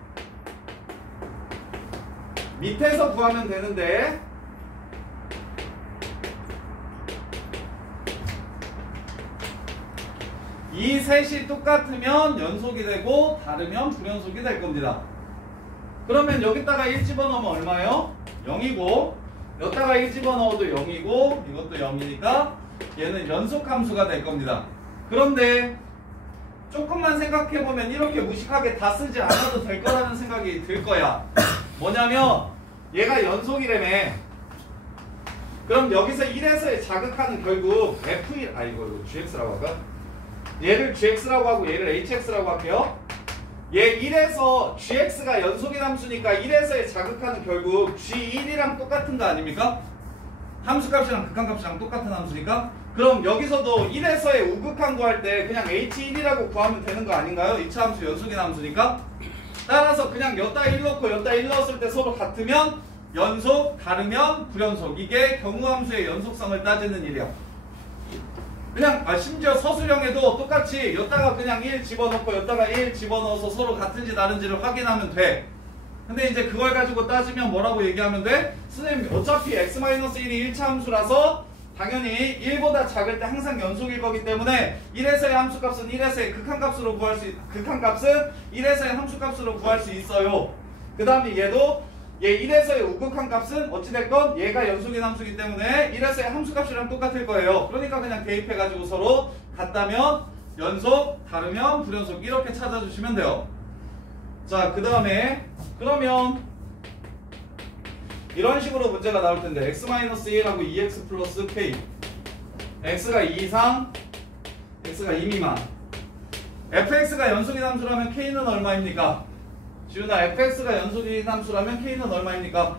밑에서 구하면 되는데, 이 셋이 똑같으면 연속이 되고 다르면 불연속이 될 겁니다. 그러면 여기다가 1 집어넣으면 얼마예요? 0이고, 여기다가 1 집어넣어도 0이고, 이것도 0이니까 얘는 연속함수가 될 겁니다. 그런데 조금만 생각해보면 이렇게 무식하게 다 쓰지 않아도 될 거라는 생각이 들 거야. 뭐냐면 얘가 연속이라며. 그럼 여기서 1에서의 자극하는 결국 F1, 이거 GX라고 할까? 얘를 GX라고 하고 얘를 HX라고 할게요. 얘 1에서 GX가 연속인 함수니까 1에서의 자극하는 결국 G1이랑 똑같은 거 아닙니까? 함수값이랑 극한값이랑 똑같은 함수니까. 그럼 여기서도 1에서의 우극한 구할 때 그냥 H1이라고 구하면 되는 거 아닌가요? 2차 함수 연속인 함수니까. 따라서 그냥 여기다 1 넣고 여기다 1 넣었을 때 서로 같으면 연속, 다르면 불연속. 이게 경우함수의 연속성을 따지는 일이야. 그냥 심지어 서술형에도 똑같이 여기다가 그냥 1 집어넣고 여기다가 1 집어넣어서 서로 같은지 다른지를 확인하면 돼. 근데 이제 그걸 가지고 따지면 뭐라고 얘기하면 돼? 선생님 어차피 x-1이 1차 함수라서 당연히 1보다 작을 때 항상 연속일 거기 때문에 1에서의 함수값은 1에서의 극한값으로 구할 수 극한값은 1에서의 함수값으로 구할 수 있어요. 그 다음에 얘도 얘 1에서의 우극한 값은 어찌됐건 얘가 연속인 함수이기 때문에 1에서의 함수값이랑 똑같을 거예요. 그러니까 그냥 대입해가지고 서로 같다면 연속, 다르면 불연속 이렇게 찾아주시면 돼요. 자, 그 다음에 그러면 이런 식으로 문제가 나올 텐데 x-1하고 2x 플러스 k, x가 2 이상, x가 2 미만. fx가 연속인 함수라면 k는 얼마입니까? 지훈아, fx가 연속인 함수라면 k는 얼마입니까?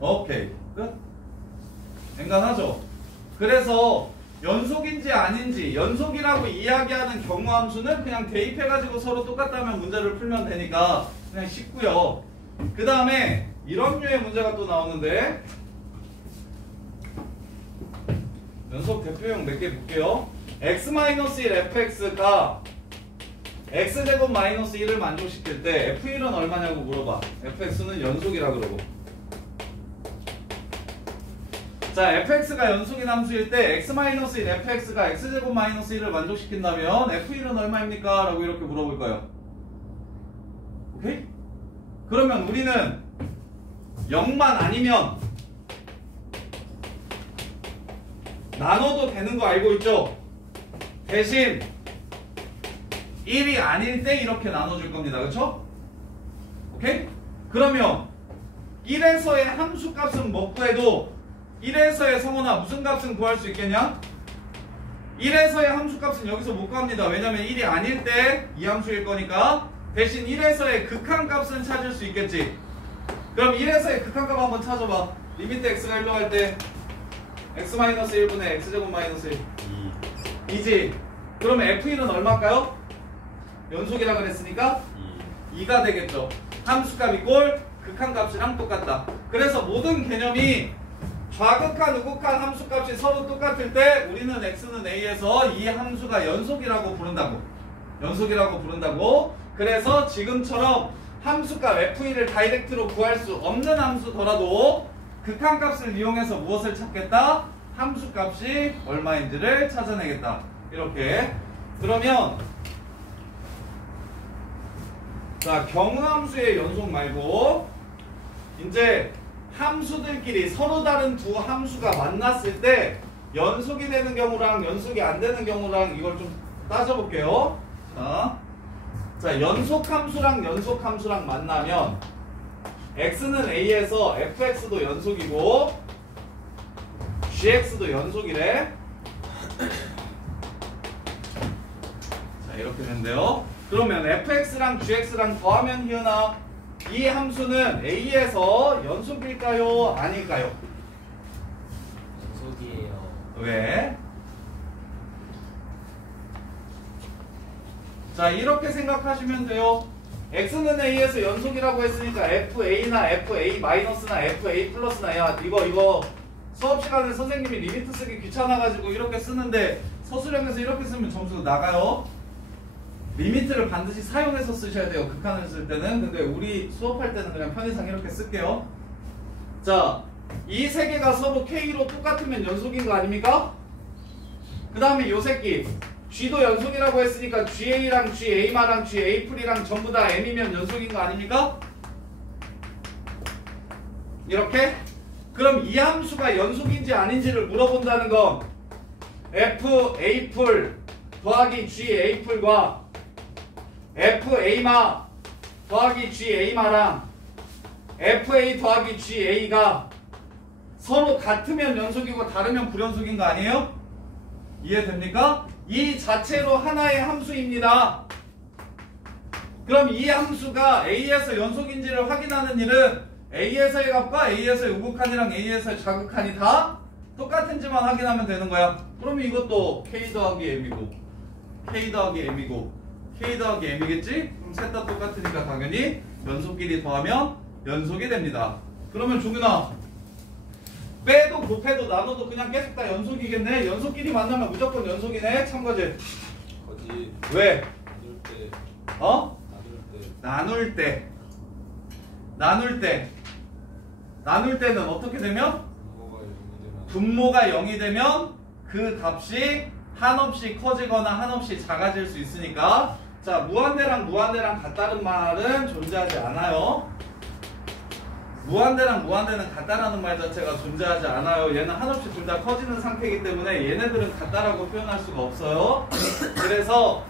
오케이, 끝. 앵간하죠? 그래서 연속인지 아닌지, 연속이라고 이야기하는 경우함수는 그냥 대입해가지고 서로 똑같다면 문제를 풀면 되니까 그냥 쉽고요. 그 다음에 이런 류의 문제가 또 나오는데, 연속 대표형 몇 개 볼게요. x-1 fx가 x제곱 마이너스 1을 만족시킬 때 f1은 얼마냐고 물어봐. fx는 연속이라 그러고. 자, fx가 연속인 함수일 때 x-1 fx가 x제곱 마이너스 1을 만족시킨다면 f1은 얼마입니까? 라고 이렇게 물어볼 거예요. 오케이? 그러면 우리는 0만 아니면 나눠도 되는 거 알고 있죠? 대신 1이 아닐 때 이렇게 나눠줄 겁니다. 그쵸? 오케이? 그러면 1에서의 함수 값은 못 구해도 1에서의 성원아 무슨 값은 구할 수 있겠냐? 1에서의 함수 값은 여기서 못 구합니다. 왜냐면 1이 아닐 때 이 함수일 거니까. 대신 1에서의 극한 값은 찾을 수 있겠지. 그럼 1에서의 극한 값 한번 찾아봐. 리미트 x가 1로 갈 때 x-1분의 x제곱 마이너스 1 2지. 그럼 f1은 얼마일까요? 연속이라 그랬으니까 2가 되겠죠. 함수값 이꼴 극한값이랑 똑같다. 그래서 모든 개념이 좌극한 우극한 함수값이 서로 똑같을 때 우리는 x는 a에서 이 함수가 연속이라고 부른다고. 연속이라고 부른다고. 그래서 지금처럼 함수값 f1을 다이렉트로 구할 수 없는 함수더라도 극한값을 이용해서 무엇을 찾겠다? 함수값이 얼마인지를 찾아내겠다. 이렇게. 그러면 자, 경함수의 연속 말고 이제 함수들끼리 서로 다른 두 함수가 만났을 때 연속이 되는 경우랑 연속이 안 되는 경우랑 이걸 좀 따져볼게요. 자, 연속함수랑 연속함수랑 만나면 x는 a에서 fx도 연속이고 gx도 연속이래. 자, 이렇게 된대요. 그러면 fx랑 gx랑 더하면 희은아 이 함수는 a에서 연속일까요? 아닐까요? 연속이에요. 왜? 자, 이렇게 생각하시면 돼요. x는 a에서 연속이라고 했으니까 fa나 fa-나 fa+나 야 이거 수업 시간에 선생님이 리미트 쓰기 귀찮아가지고 이렇게 쓰는데 서술형에서 이렇게 쓰면 점수가 나가요. 리미트를 반드시 사용해서 쓰셔야 돼요. 극한을 쓸 때는. 근데 우리 수업할 때는 그냥 편의상 이렇게 쓸게요. 자, 이 세 개가 서로 K로 똑같으면 연속인 거 아닙니까? 그 다음에 요 새끼 G도 연속이라고 했으니까 GA랑 GA마랑 GA풀이랑 전부 다 M이면 연속인 거 아닙니까? 이렇게? 그럼 이 함수가 연속인지 아닌지를 물어본다는 건 FA풀 더하기 GA풀과 FA마 더하기 GA마랑 FA 더하기 GA가 서로 같으면 연속이고 다르면 불연속인 거 아니에요? 이해됩니까? 이 자체로 하나의 함수입니다. 그럼 이 함수가 A에서 연속인지를 확인하는 일은 A에서의 값과 A에서의 우극한이랑 A에서의 좌극한이 다 똑같은지만 확인하면 되는 거야. 그러면 이것도 K 더하기 M이고 K 더하기 M이고 K 더하기 M이겠지? 그럼 셋 다 똑같으니까 당연히 연속끼리 더하면 연속이 됩니다. 그러면 종윤아 빼도 곱해도 나눠도 그냥 계속 다 연속이겠네. 연속끼리 만나면 무조건 연속이네. 참고지. 거지. 왜? 나눌 때. 어? 나눌 때. 나눌 때는 어떻게 되면? 분모가 0이 되면. 분모가 0이 되면 그 값이 한없이 커지거나 한없이 작아질 수 있으니까. 자, 무한대랑 무한대랑 같다는 말은 존재하지 않아요. 무한대랑 무한대는 같다라는 말 자체가 존재하지 않아요. 얘는 한없이 둘 다 커지는 상태이기 때문에 얘네들은 같다라고 표현할 수가 없어요. 그래서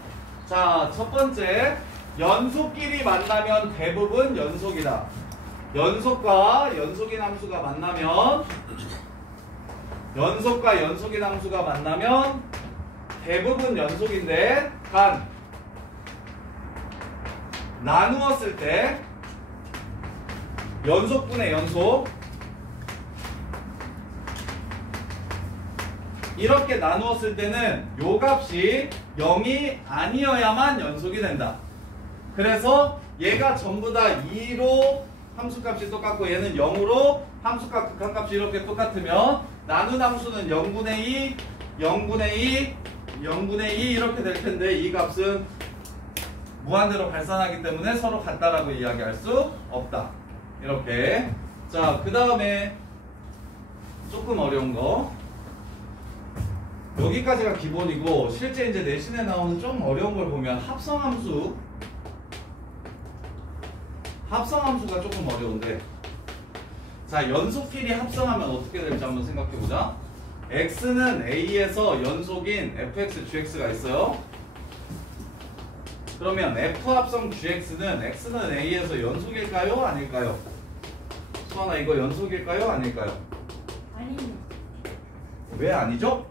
자, 첫 번째 연속끼리 만나면 대부분 연속이다. 연속과 연속인 함수가 만나면 대부분 연속인데 단 나누었을 때 연속분의 연속 이렇게 나누었을 때는 요 값이 0이 아니어야만 연속이 된다. 그래서 얘가 전부 다 2로 함수값이 똑같고 얘는 0으로 함수값 극한값이 이렇게 똑같으면 나눈 함수는 0분의 2, 0분의 2, 0분의 2 이렇게 될 텐데 이 값은 무한대로 발산하기 때문에 서로 같다라고 이야기할 수 없다. 이렇게. 자, 그 다음에 조금 어려운 거. 여기까지가 기본이고 실제 이제 내신에 나오는 좀 어려운 걸 보면 합성함수가 조금 어려운데. 자, 연속끼리 합성하면 어떻게 될지 한번 생각해보자. x는 a에서 연속인 fx, gx가 있어요. 그러면 f 합성 gx는 x는 a에서 연속일까요? 아닐까요? 수아나 이거 연속일까요? 아닐까요? 아니. 왜 아니죠?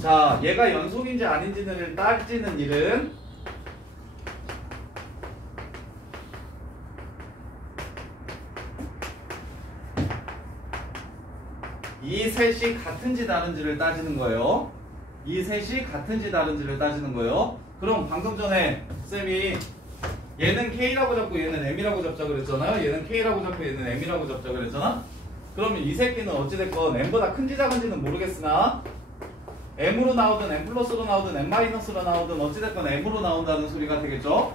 자, 얘가 연속인지 아닌지를 따지는 일은 이 셋이 같은지 다른지를 따지는 거예요. 이 셋이 같은지 다른지를 따지는 거예요. 그럼 방금 전에 쌤이 얘는 K라고 잡고 얘는 M이라고 잡자 그랬잖아요. 얘는 K라고 잡고 얘는 M이라고 잡자 그랬잖아. 그러면 이 새끼는 어찌됐건 M보다 큰지 작은지는 모르겠으나 M으로 나오든 M 플러스로 나오든 M 마이너스로 나오든 어찌됐건 M으로 나온다는 소리가 되겠죠.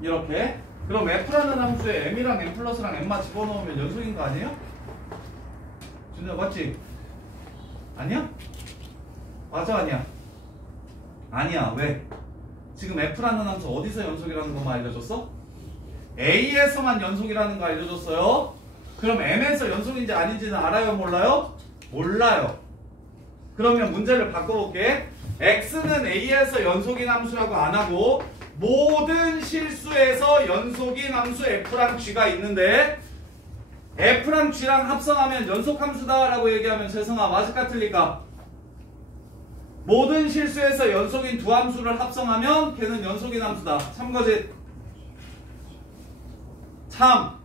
이렇게. 그럼 F라는 함수에 M이랑 M 플러스랑 M만 집어넣으면 연속인 거 아니에요? 준야 맞지? 아니야? 맞아 아니야? 아니야. 왜? 지금 F라는 함수 어디서 연속이라는 것만 알려줬어? A에서만 연속이라는 거 알려줬어요. 그럼 M에서 연속인지 아닌지는 알아요? 몰라요? 몰라요. 그러면 문제를 바꿔볼게. X는 A에서 연속인 함수라고 안 하고 모든 실수에서 연속인 함수 F랑 G가 있는데 F랑 G랑 합성하면 연속함수다 라고 얘기하면 재성아 맞을까 틀릴까? 모든 실수에서 연속인 두 함수를 합성하면 걔는 연속인 함수다. 참거지? 참.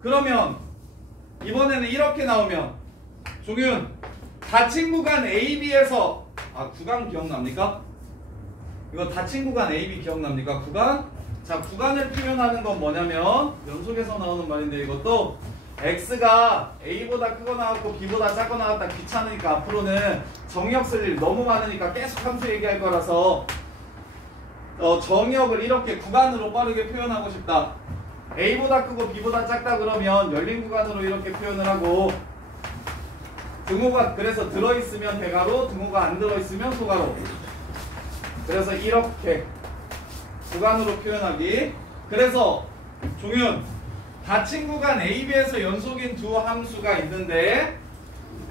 그러면 이번에는 이렇게 나오면 종윤 닫힌 구간 AB에서 구간 기억납니까? 이거 닫힌 구간 AB 기억납니까? 구간? 자, 구간을 표현하는 건 뭐냐면 연속에서 나오는 말인데 이것도 X가 A보다 크거 나왔고 B보다 작거 나왔다 귀찮으니까 앞으로는 정의역 쓸 일 너무 많으니까 계속 함수 얘기할 거라서 정의역을 이렇게 구간으로 빠르게 표현하고 싶다. A보다 크고 B보다 작다 그러면 열린 구간으로 이렇게 표현을 하고 등호가 그래서 들어있으면 대괄호, 등호가 안 들어있으면 소괄호. 그래서 이렇게 구간으로 표현하기. 그래서 종윤 닫힌 구간 AB에서 연속인 두 함수가 있는데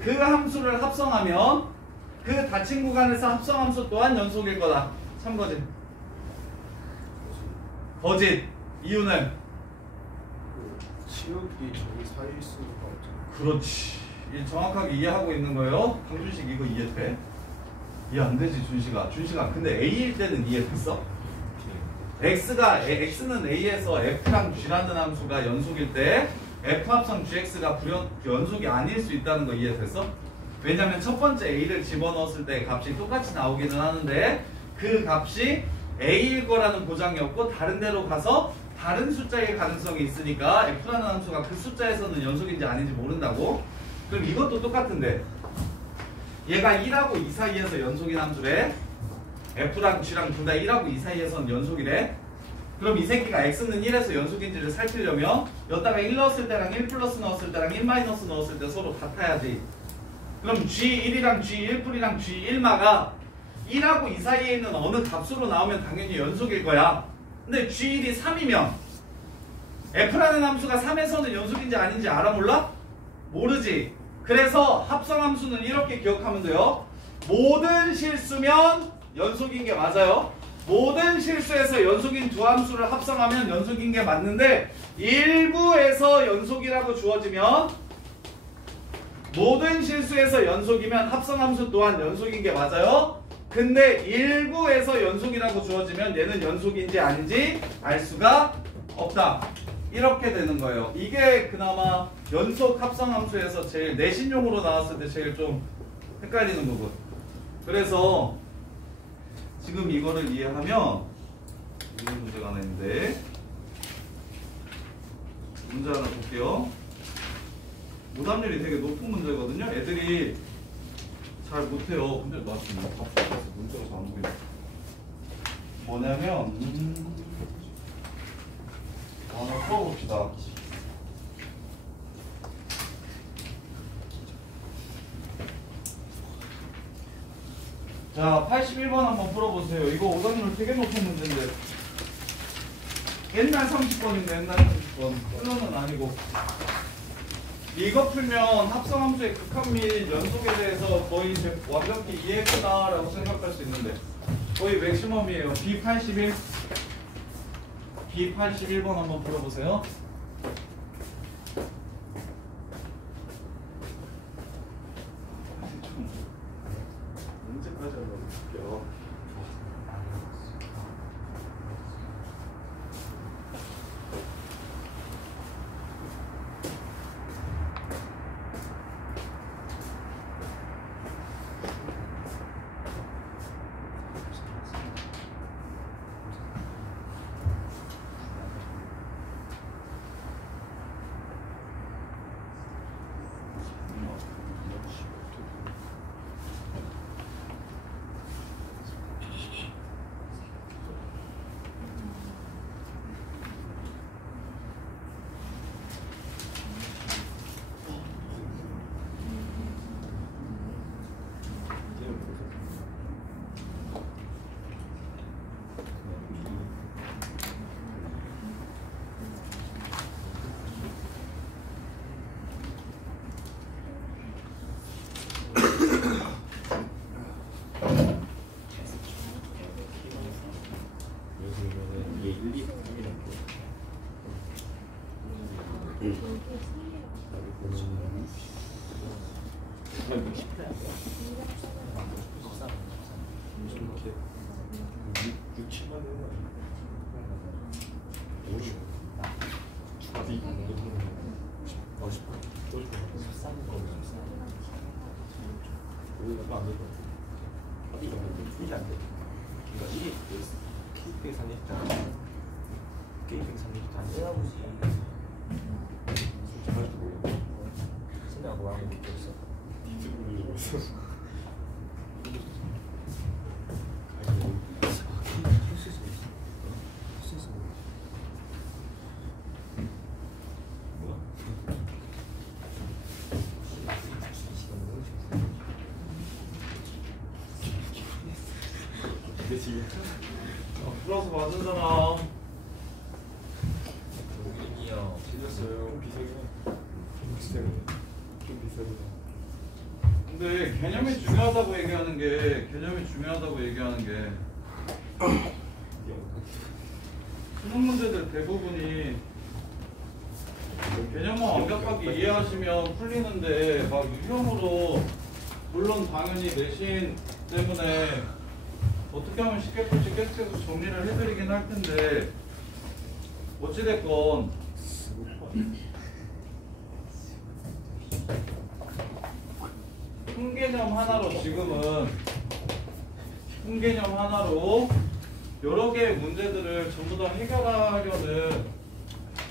그 함수를 합성하면 그 닫힌 구간에서 합성함수 또한 연속일 거다. 참거짓. 거짓. 이유는? 치읓이 저기 사이에 있으니까 어쩌 그렇지. 정확하게 이해하고 있는 거예요. 강준식 이거 이해돼? 이해 안 되지 준식아. 준식아 근데 A일 때는 이해됐어? X는 A에서 F랑 G라는 함수가 연속일 때 F 합성 GX가 연속이 아닐 수 있다는 거 이해됐어? 왜냐면 첫 번째 A를 집어넣었을 때 값이 똑같이 나오기는 하는데 그 값이 A일 거라는 보장이 없고 다른 데로 가서 다른 숫자일 가능성이 있으니까 F라는 함수가 그 숫자에서는 연속인지 아닌지 모른다고? 그럼 이것도 똑같은데 얘가 1하고 2 사이에서 연속인 함수래. F랑 G랑 둘 다 1하고 2 사이에서는 연속이래. 그럼 이 새끼가 X는 1에서 연속인지를 살피려면 여기다가 1 넣었을 때랑 1 플러스 넣었을 때랑 1 마이너스 넣었을 때 서로 같아야지. 그럼 G1이랑 G1뿌리랑 G1마가 1하고 2 사이에 있는 어느 값으로 나오면 당연히 연속일 거야. 근데 G1이 3이면 F라는 함수가 3에서는 연속인지 아닌지 알아 몰라? 모르지. 그래서 합성함수는 이렇게 기억하면 돼요. 모든 실수면 연속인 게 맞아요. 모든 실수에서 연속인 두 함수를 합성하면 연속인 게 맞는데 일부에서 연속이라고 주어지면 모든 실수에서 연속이면 합성함수 또한 연속인 게 맞아요. 근데 일부에서 연속이라고 주어지면 얘는 연속인지 아닌지 알 수가 없다. 이렇게 되는 거예요. 이게 그나마 연속 합성함수에서 제일 내신용으로 나왔을 때 제일 좀 헷갈리는 부분. 그래서 지금 이거를 이해하면 이런 문제가 하나 있는데 문제 하나 볼게요. 오답률이 되게 높은 문제거든요. 애들이 잘 못해요. 근데 나 지금 답답해서 문제가 잘 안 보이네. 뭐냐면 하나 풀어봅시다. 자, 81번 한번 풀어보세요. 이거 오답률 되게 높은 문제인데 옛날 30번인데 옛날 30번 플러는 아니고 이거 풀면 합성함수의 극한 및 연속에 대해서 거의 완벽히 이해했구나라고 생각할 수 있는데 거의 맥시멈이에요. B81 B81번 한번 풀어보세요. 언제까지 하려고 볼게요. 이게 1, 2, 3이란 풀어서 맞은잖아. 틀렸어요. 비싸네. 좀 비싸네. 근데 개념이 중요하다고 얘기하는 게 수능 문제들 대부분이 개념만 완벽하게 이해하시면 풀리는데 막 유형으로 물론 당연히 내신 때문에 어떻게 하면 쉽게 풀지 계속해서 정리를 해드리긴 할 텐데 어찌됐건 큰 개념 하나로 지금은 큰 개념 하나로 여러 개의 문제들을 전부 다 해결하려는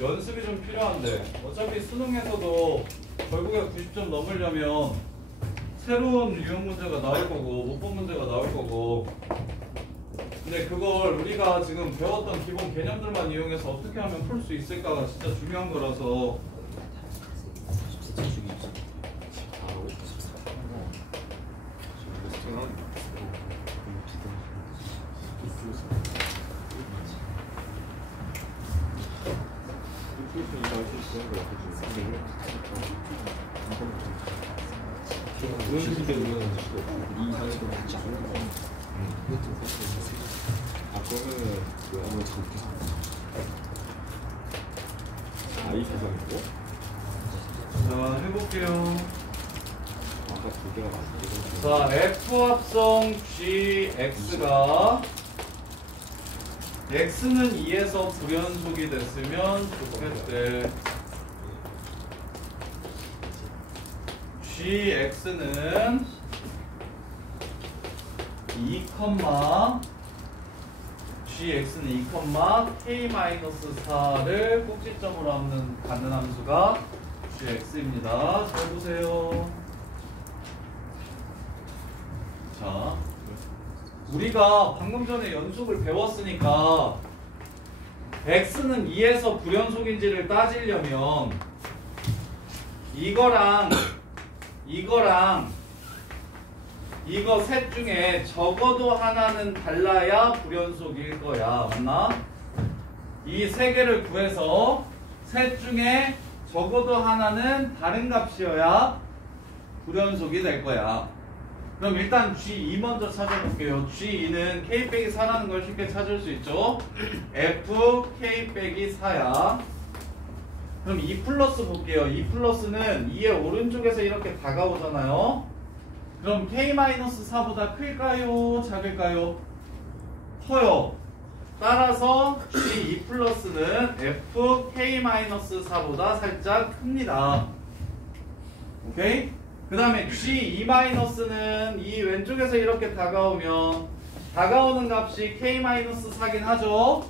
연습이 좀 필요한데 어차피 수능에서도 결국에 90점 넘으려면 새로운 유형 문제가 나올 거고 못 본 문제가 나올 거고 근데 그걸 우리가 지금 배웠던 기본 개념들만 이용해서 어떻게 하면 풀 수 있을까가 진짜 중요한 거라서 자 해볼게요. 자 F합성 GX가 X는 2에서 불연속이 됐으면 좋겠대. GX는 2, GX는 2, K-4를 꼭지점으로 갖는 함수가 GX입니다. 잘 보세요. 자, 우리가 방금 전에 연속을 배웠으니까 X는 2에서 불연속인지를 따지려면 이거랑 이거 셋 중에 적어도 하나는 달라야 불연속일 거야. 맞나? 이 세 개를 구해서 셋 중에 적어도 하나는 다른 값이어야 불연속이 될 거야. 그럼 일단 G2 먼저 찾아볼게요. G2는 K 빼기 4라는 걸 쉽게 찾을 수 있죠. F K 빼기 4야. 그럼 2 플러스 볼게요. 2 플러스는 2의 오른쪽에서 이렇게 다가오잖아요. 그럼 K-4보다 클까요? 작을까요? 커요. 따라서 G2 플러스는 F K-4보다 살짝 큽니다. 오케이? 그 다음에 G2-는 이 왼쪽에서 이렇게 다가오면 다가오는 값이 K-4긴 하죠.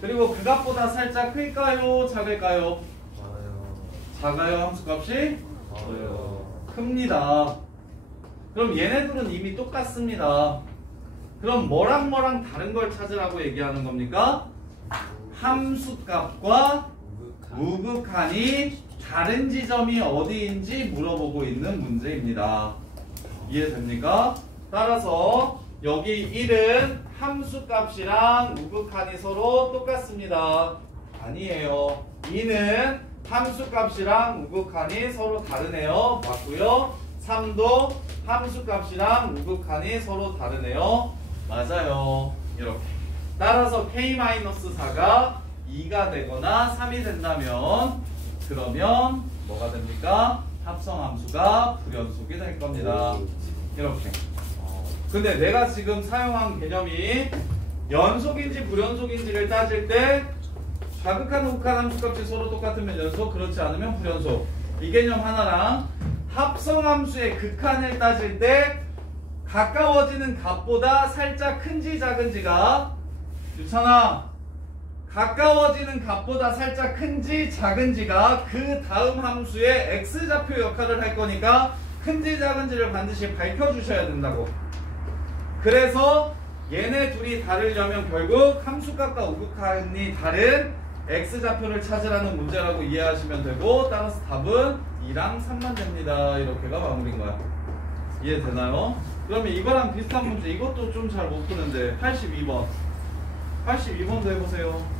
그리고 그 값보다 살짝 클까요? 작을까요? 작아요. 함수값이? 큽니다. 그럼 얘네들은 이미 똑같습니다. 그럼 뭐랑 다른 걸 찾으라고 얘기하는 겁니까? 함수값과 우극한이 다른 지점이 어디인지 물어보고 있는 문제입니다. 이해됩니까? 따라서 여기 1은 함수값이랑 우극한이 서로 똑같습니다. 아니에요. 2는 함수값이랑 우극한이 서로 다르네요. 맞고요. 3도 함수값이랑 우극한이 서로 다르네요. 맞아요. 이렇게. 따라서 K-4가 2가 되거나 3이 된다면 그러면 뭐가 됩니까? 합성함수가 불연속이 될 겁니다. 이렇게. 근데 내가 지금 사용한 개념이 연속인지 불연속인지를 따질 때 자극한 우극한 함수값이 서로 똑같으면 연속, 그렇지 않으면 불연속. 이 개념 하나랑 합성함수의 극한을 따질 때 가까워지는 값보다 살짝 큰지 작은지가 유찬아 가까워지는 값보다 살짝 큰지 작은지가 그 다음 함수의 x좌표 역할을 할 거니까 큰지 작은지를 반드시 밝혀주셔야 된다고. 그래서 얘네 둘이 다르려면 결국 함수값과 우극한이 다른 x좌표를 찾으라는 문제라고 이해하시면 되고, 따라서 답은 2랑 3만 됩니다. 이렇게가 마무리인 거야. 이해되나요? 그러면 이거랑 비슷한 문제, 이것도 좀 잘 못 푸는데 82번 82번도 해보세요.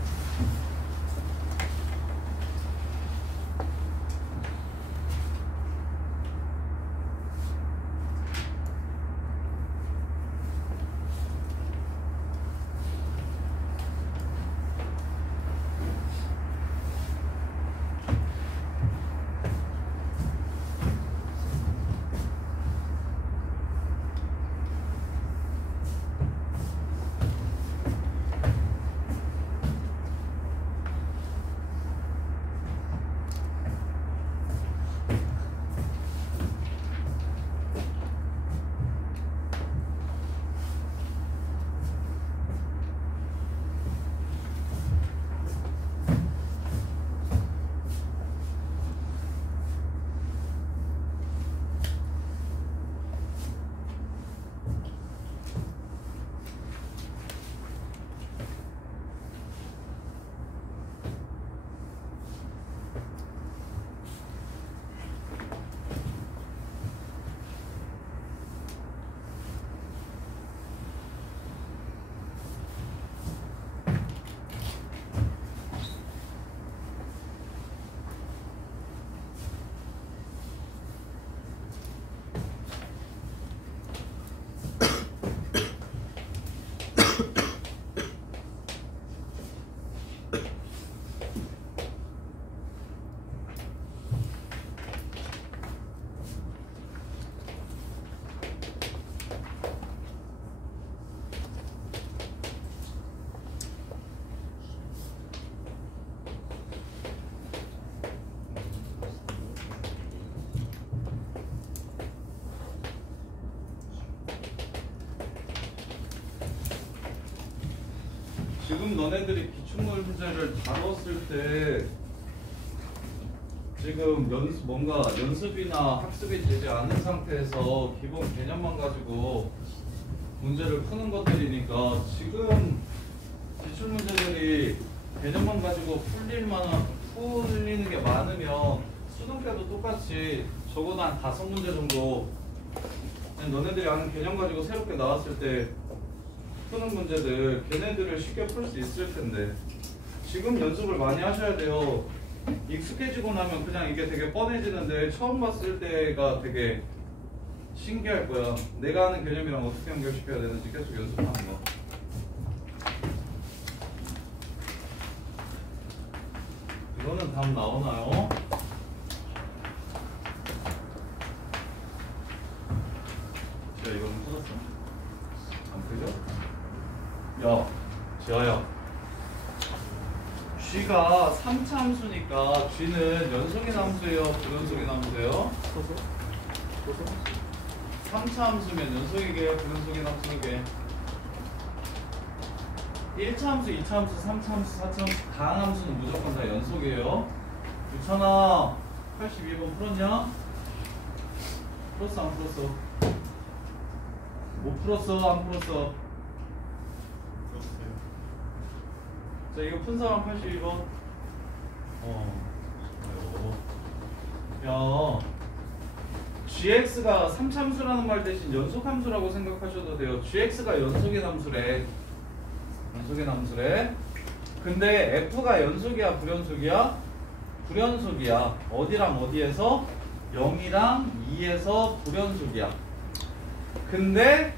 지금 너네들이 기출물 문제를 다뤘을 때 지금 뭔가 연습이나 학습이 되지 않은 상태에서 기본 개념만 가지고 문제를 푸는 것들이니까 지금 기출 문제들이 개념만 가지고 풀리는 게 많으면 수능 때도 똑같이 적어도 한 5문제 정도 그냥 너네들이 아는 개념 가지고 새롭게 나왔을 때 푸는 문제들 걔네들을 쉽게 풀 수 있을 텐데 지금 연습을 많이 하셔야 돼요. 익숙해지고 나면 그냥 이게 되게 뻔해지는데 처음 봤을 때가 되게 신기할 거야. 내가 아는 개념이랑 어떻게 연결시켜야 되는지 계속 연습하는 거. 이거는 답 나오나요? 지아 이거는 풀었어? 안 풀려? 야, 지아야. G가 3차 함수니까 G는 연속인 함수예요? 불연속인 함수예요? 3차 함수면 연속이게요? 불연속인 함수게? 1차 함수, 2차 함수, 3차 함수, 4차 함수 다항 함수는 무조건 다 연속이에요. 유찬아 82번 풀었냐? 풀었어 안 풀었어? 못 풀었어 안 풀었어? 자 이거 푼 사람 82번. 야 gx가 3참수라는 말 대신 연속함수라고 생각하셔도 돼요. gx가 연속인 함수래. 연속인 함수래. 근데 f가 연속이야 불연속이야? 불연속이야. 어디랑 어디에서? 0이랑 2에서 불연속이야. 근데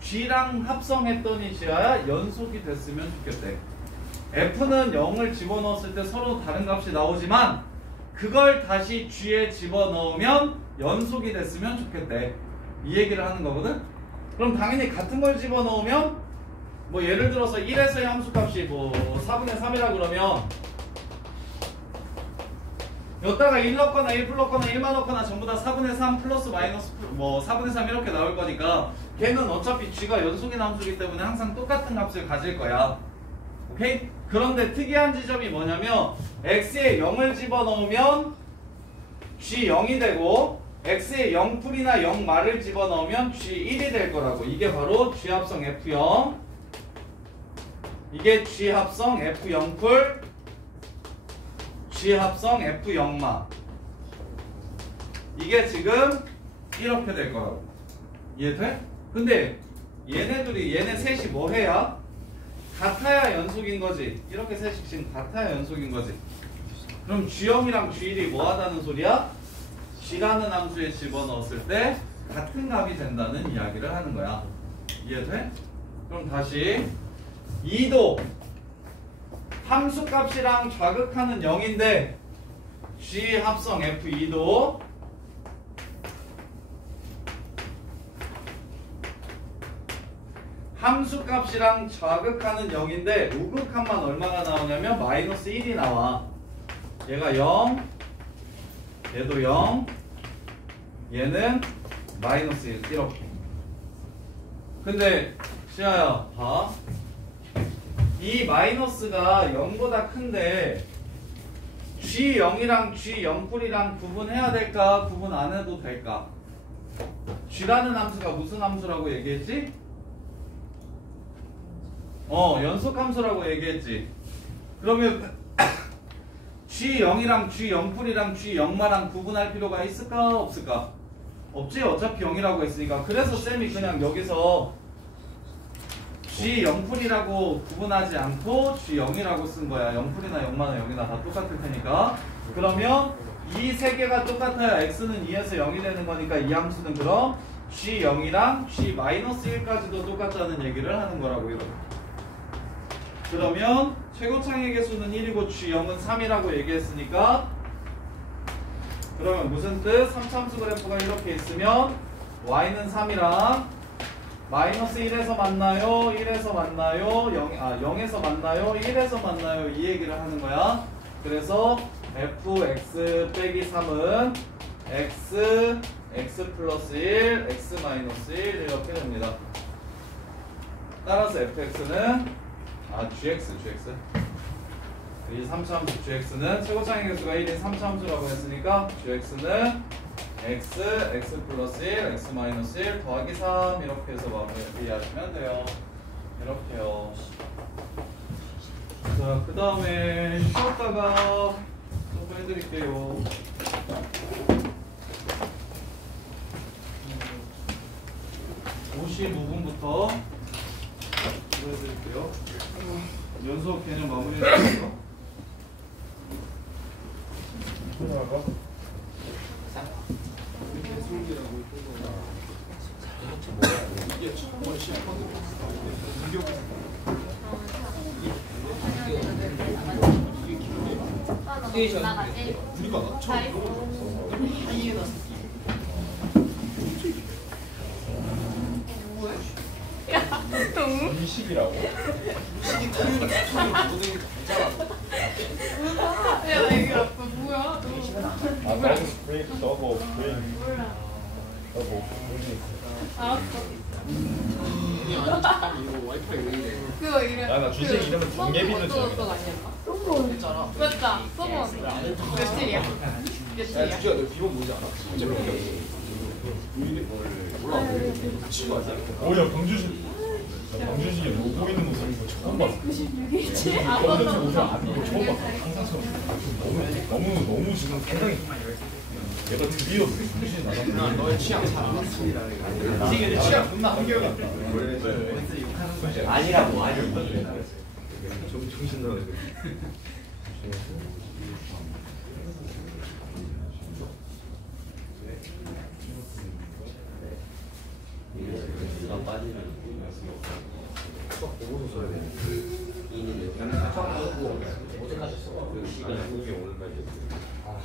g랑 합성했더니 지아야 연속이 됐으면 좋겠대. f는 0을 집어넣었을 때 서로 다른 값이 나오지만 그걸 다시 g에 집어넣으면 연속이 됐으면 좋겠대. 이 얘기를 하는 거거든. 그럼 당연히 같은 걸 집어넣으면 뭐 예를 들어서 1에서의 함수값이 뭐 4분의 3이라 그러면 여기다가 1 넣거나 1 풀 넣거나 1만 넣거나 전부 다 4분의 3 플러스 마이너스 뭐 4분의 3 이렇게 나올 거니까 걔는 어차피 g가 연속인 함수이기 때문에 항상 똑같은 값을 가질 거야. 오케이? 그런데 특이한 지점이 뭐냐면 x에 0을 집어넣으면 g 0이 되고 x에 0풀이나 0말을 집어넣으면 g 1이 될 거라고. 이게 바로 g 합성 f0. 이게 g 합성 f0풀 g 합성 f0마. 이게 지금 이렇게 될 거라고. 이해돼? 근데 얘네 셋이 뭐 해야? 같아야 연속인 거지. 이렇게 셋이 지금 같아야 연속인 거지. 그럼 G0이랑 G1이 뭐 하다는 소리야? G라는 함수에 집어넣었을 때 같은 값이 된다는 이야기를 하는 거야. 이해돼? 그럼 다시 2도 함수값이랑 좌극하는 0인데 G 합성 F2도 함수값이랑 좌극하는 0인데 우극함만 얼마가 나오냐면 마이너스 1이 나와. 얘가 0, 얘도 0, 얘는 마이너스 1 이렇게. 근데 시아야 봐. 이 마이너스가 0보다 큰데 G0이랑 G0풀이랑 구분해야 될까? 구분 안 해도 될까? G라는 함수가 무슨 함수라고 얘기했지? 연속함수라고 얘기했지. 그러면 G0이랑 G0풀이랑 G0마랑 구분할 필요가 있을까? 없을까? 없지. 어차피 0이라고 했으니까. 그래서 쌤이 그냥 여기서 G0풀이라고 구분하지 않고 G0이라고 쓴 거야. 0풀이나 0마나 0이나 다 똑같을 테니까. 그러면 이 세 개가 똑같아야 x는 2에서 0이 되는 거니까 이 함수는 그럼 G0이랑 G-1까지도 똑같다는 얘기를 하는 거라고 이렇게. 그러면 최고창의 개수는 1이고 G0은 3이라고 얘기했으니까 그러면 무슨 뜻? 3참수 그래프가 이렇게 있으면 y는 3이랑 마이너스 1에서 만나요? 1에서 만나요? 0에서 만나요? 1에서 만나요? 이 얘기를 하는 거야. 그래서 fx 빼기 3은 x 플러스 1, x 마이너스 1 이렇게 됩니다. 따라서 fx는 gx 이 3차함수 gx는 최고창의 개수가 1인 3차함수라고 했으니까 gx는 x 플러스 1, x 마이너스 1 더하기 3 이렇게 해서 마무리하시면 돼요. 이렇게요. 자, 그 다음에 쉬었다가 또 해드릴게요. 55분부터 해드릴게요. 연속 개념 마무리해드릴게요. 이게 처음에 시작하는 공격 나가지. 우리가 나 처음 이런 거 없어. 하이에나 새끼. 이식이라고? 이게 당연히 처음에 고등이 괜찮아. 야, 나 이게 아빠 뭐야? 아, 더블 스프링, 더블 스프링, 몰라. 더블 스프링. 알았어. 아니 잠깐 이거 와이파이 왜 이래? 그거 이름. 야, 나 주식 이름은 정예빈으로 또 정해. 아니었나? 했잖아. 맞다. 써본. 며칠이야? 야 며칠이야? 주지야 너 비번 뭐지 않아? 진짜 몇 개? 몰라. 미친 거 아니야? 오히려 방주식이 로고 있는 옷을 입고 처음 봤어. 96일치? 검정색 옷을 안 입고 처음 봤어. 항상 너무 지금 상당히 얘가 드디어 정신이 나갔네. 너의 취향 잘 알았어. 이게 취향 존나 한결같다. 아니라고 아니. 정신 나가네. 이가 빠지면 수학 보고서 써야 돼. 이는 어제까지 써. 그 시간 오늘까지.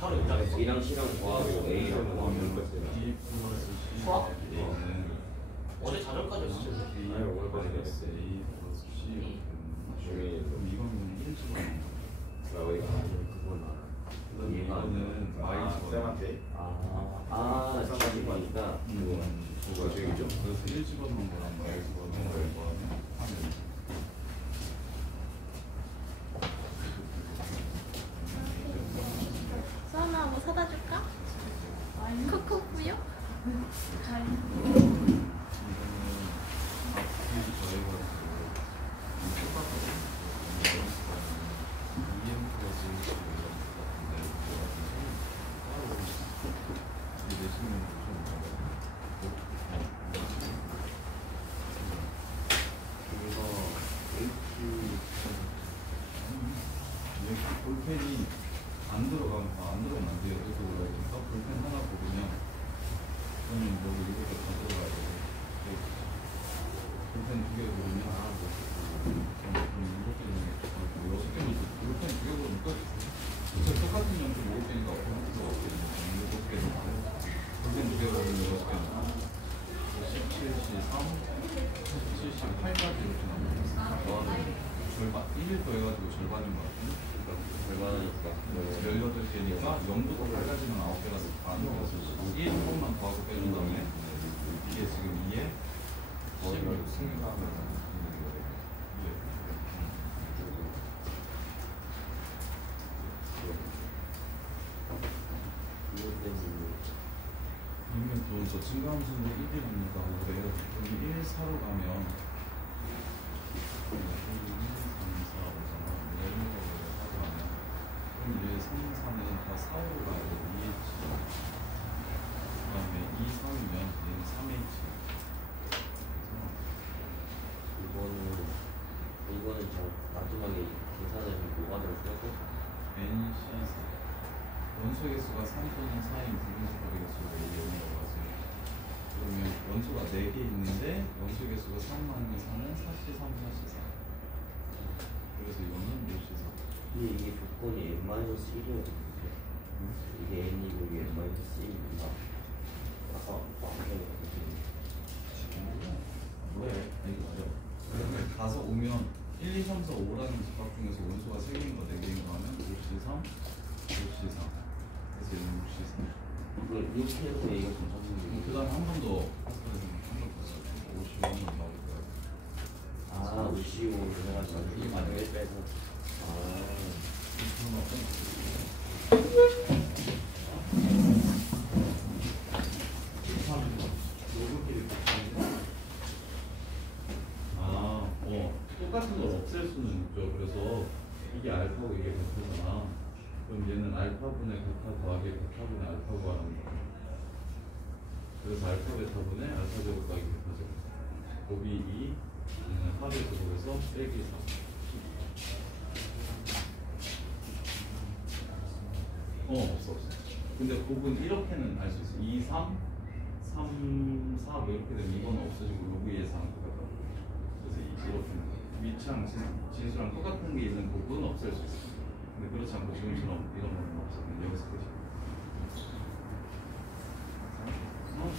하루 있다가 B랑 C랑 구하고 A랑 구하면 수학? 어제 저녁까지 했어. 아니 오늘까지 됐어. A 플러스 C. 그럼 이거는 1지. 그건 그다음 이거는 마이너스 쌤한테. 자기니까 그거 저기죠. 그래서 1집어넣은 거랑 마이너스 집어넣은 거 하면 3. 수아나 뭐 사다 줄까? 코코부요? 볼펜이 안 들어가면 안 돼요. 이것도 올라야 되니까 볼펜 하나 고르면 그러면 여기 이것도 다 들어가야 돼요. 볼펜 2개 고르면 그럼 이렇게 되는 게 6개는 볼펜 2개 고르면 끝. 어차피 똑같은 양도 5개니까 앞으로 한 개가 없거든요. 7개는 볼펜 2개 고르면 6개는 17시 3, 17시 8까지 이렇게 나옵니다. 절반 1일 더해가지고 절반인 것 같아요. 얼마나니까 18개니까 0부터 8까지는 9개라서 반이라서 1 조금만 더하고 빼준 다음에 이게 지금 2에 10을 승인하면 그러면 또 증가함수는 1이랍니다. 그래서 여기 1, 4로 가면 1, 2, 3, 4, 5잖아. 그럼 이제 3, 4는 다 4로 가야 돼. 2H. 그 다음에 2, 3이면 얘는 3H. 이거는 저 마지막에 계산하면 뭐가 될 거고? NC 원소 개수가 3 또는 4인 불분수법의 개수가 A라고 하세요. 그러면 원소가 4개 있는데 원소 개수가 3 나누면 4는 4C3, 4C4. 그래서 이거는 6C4. 근데 이게 조건이 n-1이었는데 이게 n이고 이게 n-1인가? 아까 왜? 이거 맞아. 그러면 가서 오면 1, 2, 3, 4, 5라는 집합 중에서 원소가 3개인가 4개인가 하면 5C3, 5C4. 그래서 얘는 6C3. 이거 이렇게 해서 얘가 좀 잡는 그 다음에 한 번 더 파스타에서 한번 더 써. 51번 나올 거야. 아, 55 해가지고 이게 만약에 맞아요. 빼고 똑같은 걸 없앨 수는 있죠. 그래서 이게 알파고 이게 베타잖아. 그럼 얘는 알파분의 베타 더하기 베타분의 알파 구하는 거야. 그래서 알파 베타분의 알파 제곱 더하기 베타 제곱. 곱이 2, 얘는 합의 제곱에서 빼기 3. 없어. 근데 곱은 이렇게는 알 수 있어. 2, 3, 3, 4 뭐 이렇게 되면 이거는 없어지고 여기 예상은 똑같다. 그래서 이렇게 위치랑 진수랑 똑같은 게 있는 부분은 없앨 수 있어요. 근데 그렇지 않고 지금처럼 이런 거는 없어. 그냥 여기서 끝이. 어,